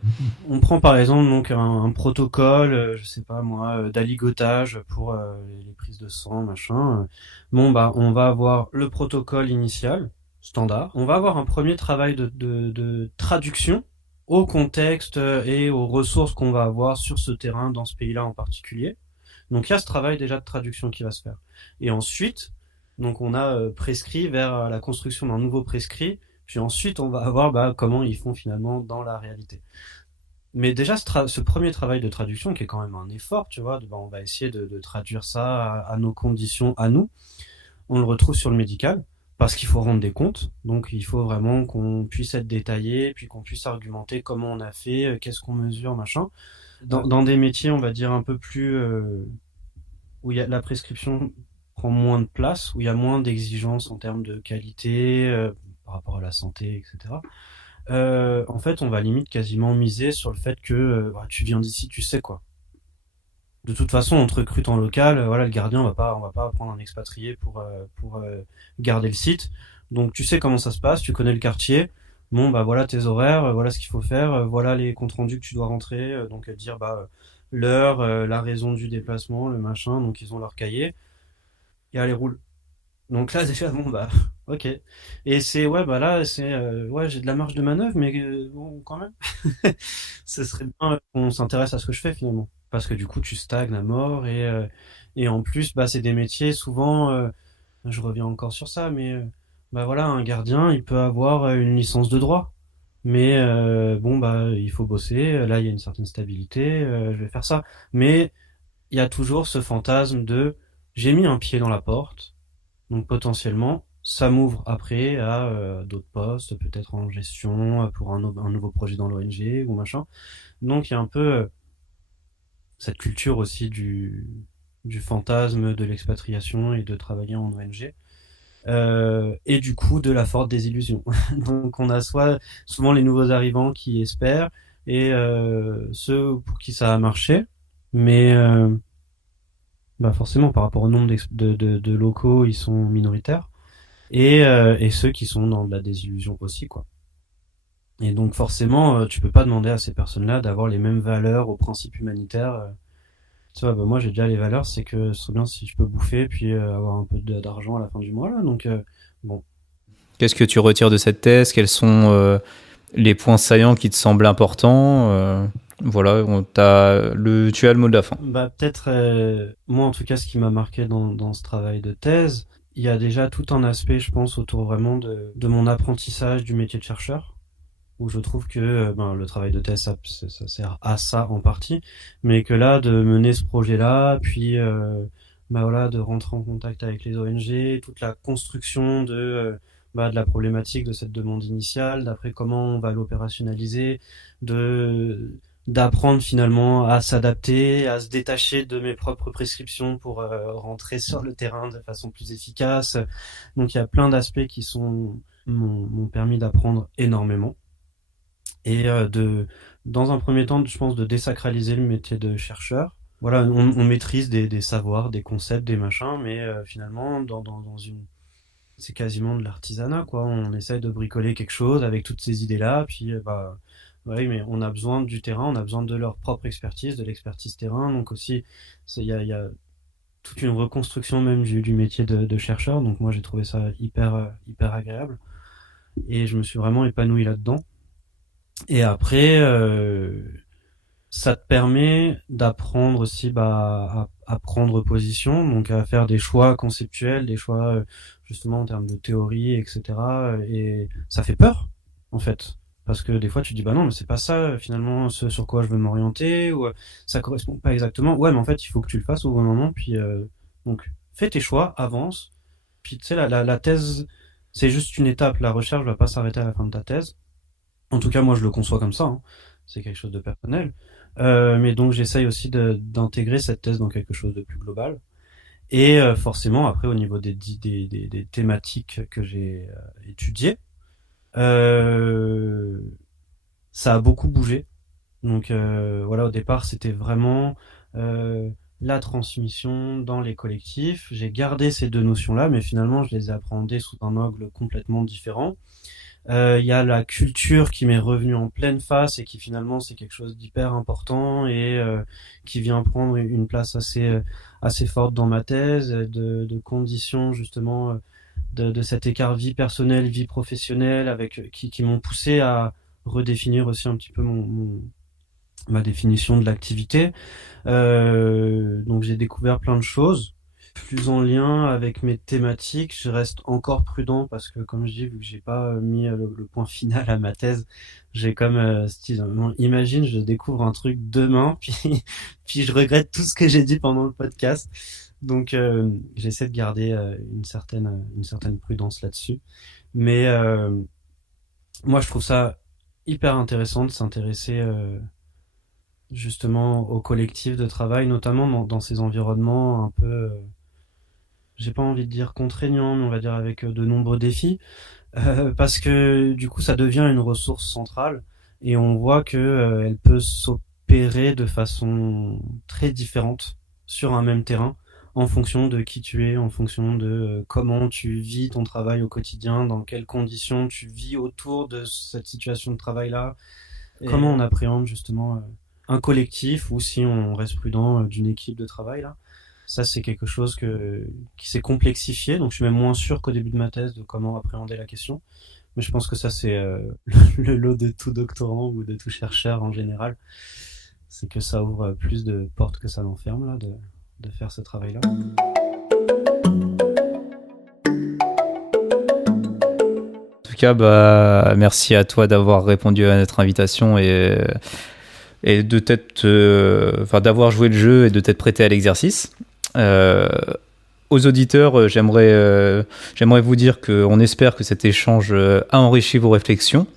On prend par exemple donc un protocole, je sais pas moi, d'aligotage pour les prises de sang, machin. On va avoir le protocole initial, standard. On va avoir un premier travail de traduction au contexte et aux ressources qu'on va avoir sur ce terrain, dans ce pays-là en particulier. Donc il y a ce travail déjà de traduction qui va se faire. Et ensuite, donc on a prescrit vers la construction d'un nouveau prescrit, puis ensuite on va avoir comment ils font finalement dans la réalité. Mais déjà ce premier travail de traduction, qui est quand même un effort, tu vois, on va essayer de traduire ça à nos conditions, à nous. On le retrouve sur le médical, parce qu'il faut rendre des comptes, donc il faut vraiment qu'on puisse être détaillé, puis qu'on puisse argumenter comment on a fait, qu'est-ce qu'on mesure, machin. Dans des métiers, on va dire, un peu plus où la prescription prend moins de place, où il y a moins d'exigences en termes de qualité par rapport à la santé, etc. En fait, on va limite quasiment miser sur le fait que tu viens d'ici, tu sais quoi. De toute façon, on te recrute en local. Le gardien, on va pas prendre un expatrié pour garder le site. Donc, tu sais comment ça se passe, tu connais le quartier. Bon, voilà tes horaires, voilà ce qu'il faut faire, voilà les comptes rendus que tu dois rentrer. Donc, dire l'heure, la raison du déplacement, le machin. Donc, ils ont leur cahier. Et allez, roule. Donc là, déjà, ok. Et c'est, là, c'est, j'ai de la marge de manœuvre, mais bon, quand même. Ce serait bien qu'on s'intéresse à ce que je fais finalement. parce que du coup tu stagnes à mort et en plus bah c'est des métiers souvent je reviens encore sur ça mais bah voilà un gardien il peut avoir une licence de droit mais bon bah il faut bosser là il y a une certaine stabilité je vais faire ça mais il y a toujours ce fantasme de j'ai mis un pied dans la porte donc potentiellement ça m'ouvre après à d'autres postes peut-être en gestion pour un nouveau projet dans l'ONG ou machin donc il y a un peu cette culture aussi du fantasme de l'expatriation et de travailler en ONG. Et du coup de la forte désillusion. Donc on a souvent les nouveaux arrivants qui espèrent et ceux pour qui ça a marché, mais bah forcément par rapport au nombre de locaux ils sont minoritaires et ceux qui sont dans de la désillusion aussi quoi. Et donc forcément tu peux pas demander à ces personnes-là d'avoir les mêmes valeurs aux principes humanitaires tu vois, bah moi j'ai déjà les valeurs, c'est que ce serait bien si je peux bouffer puis avoir un peu d'argent à la fin du mois là. Donc bon. Qu'est-ce que tu retires de cette thèse? Quels sont les points saillants qui te semblent importants? Voilà, tu as le mot de la fin. Bah peut-être moi en tout cas ce qui m'a marqué dans ce travail de thèse, il y a déjà tout un aspect je pense autour vraiment de mon apprentissage du métier de chercheur. Où je trouve que ben, le travail de thèse ça sert à ça en partie, mais que là de mener ce projet-là, puis bah voilà de rentrer en contact avec les ONG, toute la construction de la problématique de cette demande initiale, d'après comment on va l'opérationnaliser, de d'apprendre finalement à s'adapter, à se détacher de mes propres prescriptions pour rentrer sur le terrain de façon plus efficace. Donc il y a plein d'aspects qui m'ont permis d'apprendre énormément et dans un premier temps, je pense, de désacraliser le métier de chercheur. Voilà, on maîtrise des savoirs, des concepts, des machins, mais finalement, c'est quasiment de l'artisanat, quoi. On essaye de bricoler quelque chose avec toutes ces idées-là, puis bah, oui, mais on a besoin du terrain, on a besoin de leur propre expertise, de l'expertise terrain, donc aussi, il y a toute une reconstruction même du métier de chercheur, donc moi j'ai trouvé ça hyper agréable, et je me suis vraiment épanoui là-dedans. Et après, ça te permet d'apprendre aussi à prendre position, donc à faire des choix conceptuels, des choix justement en termes de théorie, etc. Et ça fait peur, en fait. Parce que des fois tu dis bah non mais c'est pas ça finalement ce sur quoi je veux m'orienter ou ça correspond pas exactement. Ouais mais en fait il faut que tu le fasses au bon moment puis donc fais tes choix, avance. Puis tu sais la thèse c'est juste une étape, la recherche va pas s'arrêter à la fin de ta thèse. En tout cas, moi, je le conçois comme ça. Hein. C'est quelque chose de personnel. Mais donc, j'essaye aussi d'intégrer cette thèse dans quelque chose de plus global. Et forcément, après, au niveau des thématiques que j'ai étudiées, euh, ça a beaucoup bougé. Donc, voilà, au départ, c'était vraiment la transmission dans les collectifs. J'ai gardé ces deux notions-là, mais finalement, je les ai appréhendées sous un angle complètement différent. Il y a la culture qui m'est revenue en pleine face et qui finalement c'est quelque chose d'hyper important et qui vient prendre une place assez forte dans ma thèse, de conditions justement de cet écart vie personnelle, vie professionnelle, avec qui m'ont poussé à redéfinir aussi un petit peu ma définition de l'activité. Donc j'ai découvert plein de choses plus en lien avec mes thématiques. Je reste encore prudent parce que, comme je dis, vu que j'ai pas mis le point final à ma thèse, j'ai comme style, non, imagine, je découvre un truc demain, puis je regrette tout ce que j'ai dit pendant le podcast. Donc, j'essaie de garder une certaine prudence là-dessus. Mais moi, je trouve ça hyper intéressant de s'intéresser justement au collectif de travail, notamment dans ces environnements un peu j'ai pas envie de dire contraignant, mais on va dire avec de nombreux défis, parce que du coup ça devient une ressource centrale et on voit que elle peut s'opérer de façon très différente sur un même terrain en fonction de qui tu es, en fonction de comment tu vis ton travail au quotidien, dans quelles conditions tu vis autour de cette situation de travail-là, et comment on appréhende justement un collectif ou si on reste prudent d'une équipe de travail là. Ça, c'est quelque chose qui s'est complexifié. Donc, je suis même moins sûr qu'au début de ma thèse de comment appréhender la question. Mais je pense que ça, c'est le lot de tout doctorant ou de tout chercheur en général. c'est que ça ouvre plus de portes que ça n'enferme, là, de faire ce travail-là. En tout cas, merci à toi d'avoir répondu à notre invitation et de d'avoir joué le jeu et de t'être prêté à l'exercice. Aux auditeurs, j'aimerais vous dire qu'on espère que cet échange a enrichi vos réflexions.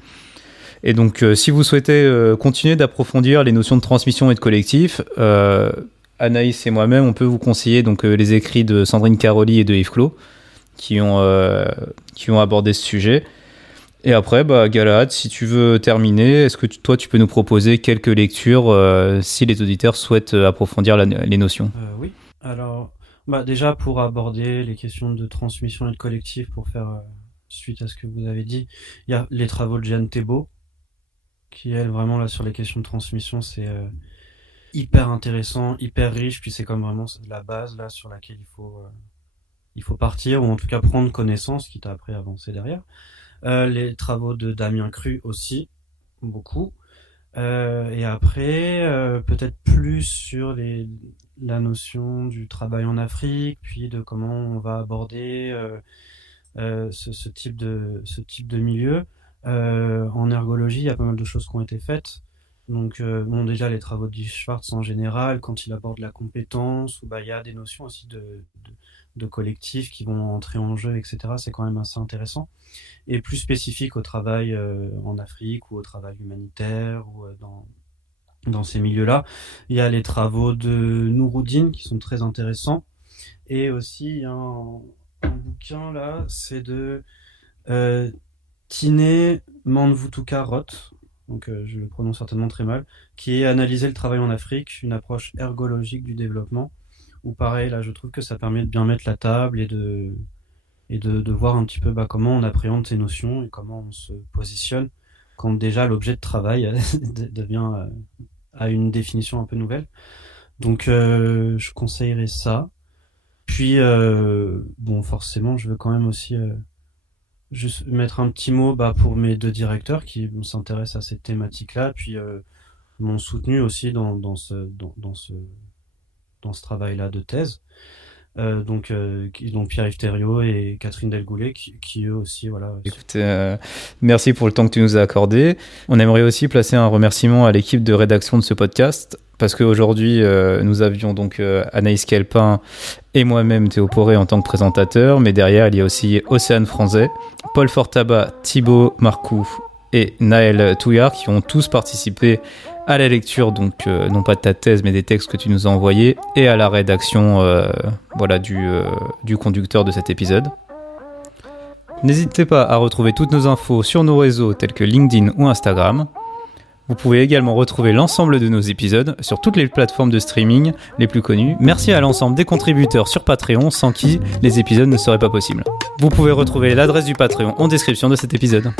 Et donc, si vous souhaitez continuer d'approfondir les notions de transmission et de collectif, Anaïs et moi-même, on peut vous conseiller donc, les écrits de Sandrine Caroli et de Yves Clos qui ont abordé ce sujet. Et après, Galahad, si tu veux terminer, est-ce que toi, tu peux nous proposer quelques lectures si les auditeurs souhaitent approfondir les notions ? Oui, alors déjà pour aborder les questions de transmission et de collectif, pour faire suite à ce que vous avez dit, il y a les travaux de Jeanne Thébault, qui elle vraiment là sur les questions de transmission, c'est hyper intéressant, hyper riche, puis c'est comme vraiment la base là sur laquelle il faut partir, ou en tout cas prendre connaissance, quitte à après avancer derrière. Les travaux de Damien Cru aussi, beaucoup. Et après, peut-être plus sur la notion du travail en Afrique, puis de comment on va aborder ce type de milieu. En ergologie, il y a pas mal de choses qui ont été faites. Donc, déjà, les travaux de Schwartz en général, quand il aborde la compétence, il y a des notions aussi de collectif qui vont entrer en jeu, etc. C'est quand même assez intéressant. Et plus spécifique au travail en Afrique ou au travail humanitaire ou dans ces milieux-là. Il y a les travaux de Nouroudine qui sont très intéressants. Et aussi, il y a un bouquin là, c'est de Tine Manvutuka Roth, donc je le prononce certainement très mal, qui est Analyser le travail en Afrique, une approche ergologique du développement, où pareil, là je trouve que ça permet de bien mettre la table et de voir un petit peu comment on appréhende ces notions et comment on se positionne quand déjà l'objet de travail devient a une définition un peu nouvelle. Donc je conseillerais ça. Puis forcément je veux quand même aussi juste mettre un petit mot pour mes deux directeurs qui s'intéressent à cette thématique-là, puis m'ont soutenu aussi dans ce travail-là de thèse. Donc Pierre-Yves Thériault et Catherine Delgoulet qui eux aussi Écoute, merci pour le temps que tu nous as accordé. On aimerait aussi placer un remerciement à l'équipe de rédaction de ce podcast parce qu'aujourd'hui nous avions donc Anaïs Kelpin et moi-même Théo Poré en tant que présentateur, mais derrière il y a aussi Océane Franzet, Paul Fortaba, Thibaut Marcoux et Naël Touillard qui ont tous participé à la lecture, donc non pas de ta thèse mais des textes que tu nous as envoyés, et à la rédaction du conducteur de cet épisode. N'hésitez pas à retrouver toutes nos infos sur nos réseaux tels que LinkedIn ou Instagram. Vous pouvez également retrouver l'ensemble de nos épisodes sur toutes les plateformes de streaming les plus connues. Merci à l'ensemble des contributeurs sur Patreon, sans qui les épisodes ne seraient pas possibles. Vous pouvez retrouver l'adresse du Patreon en description de cet épisode.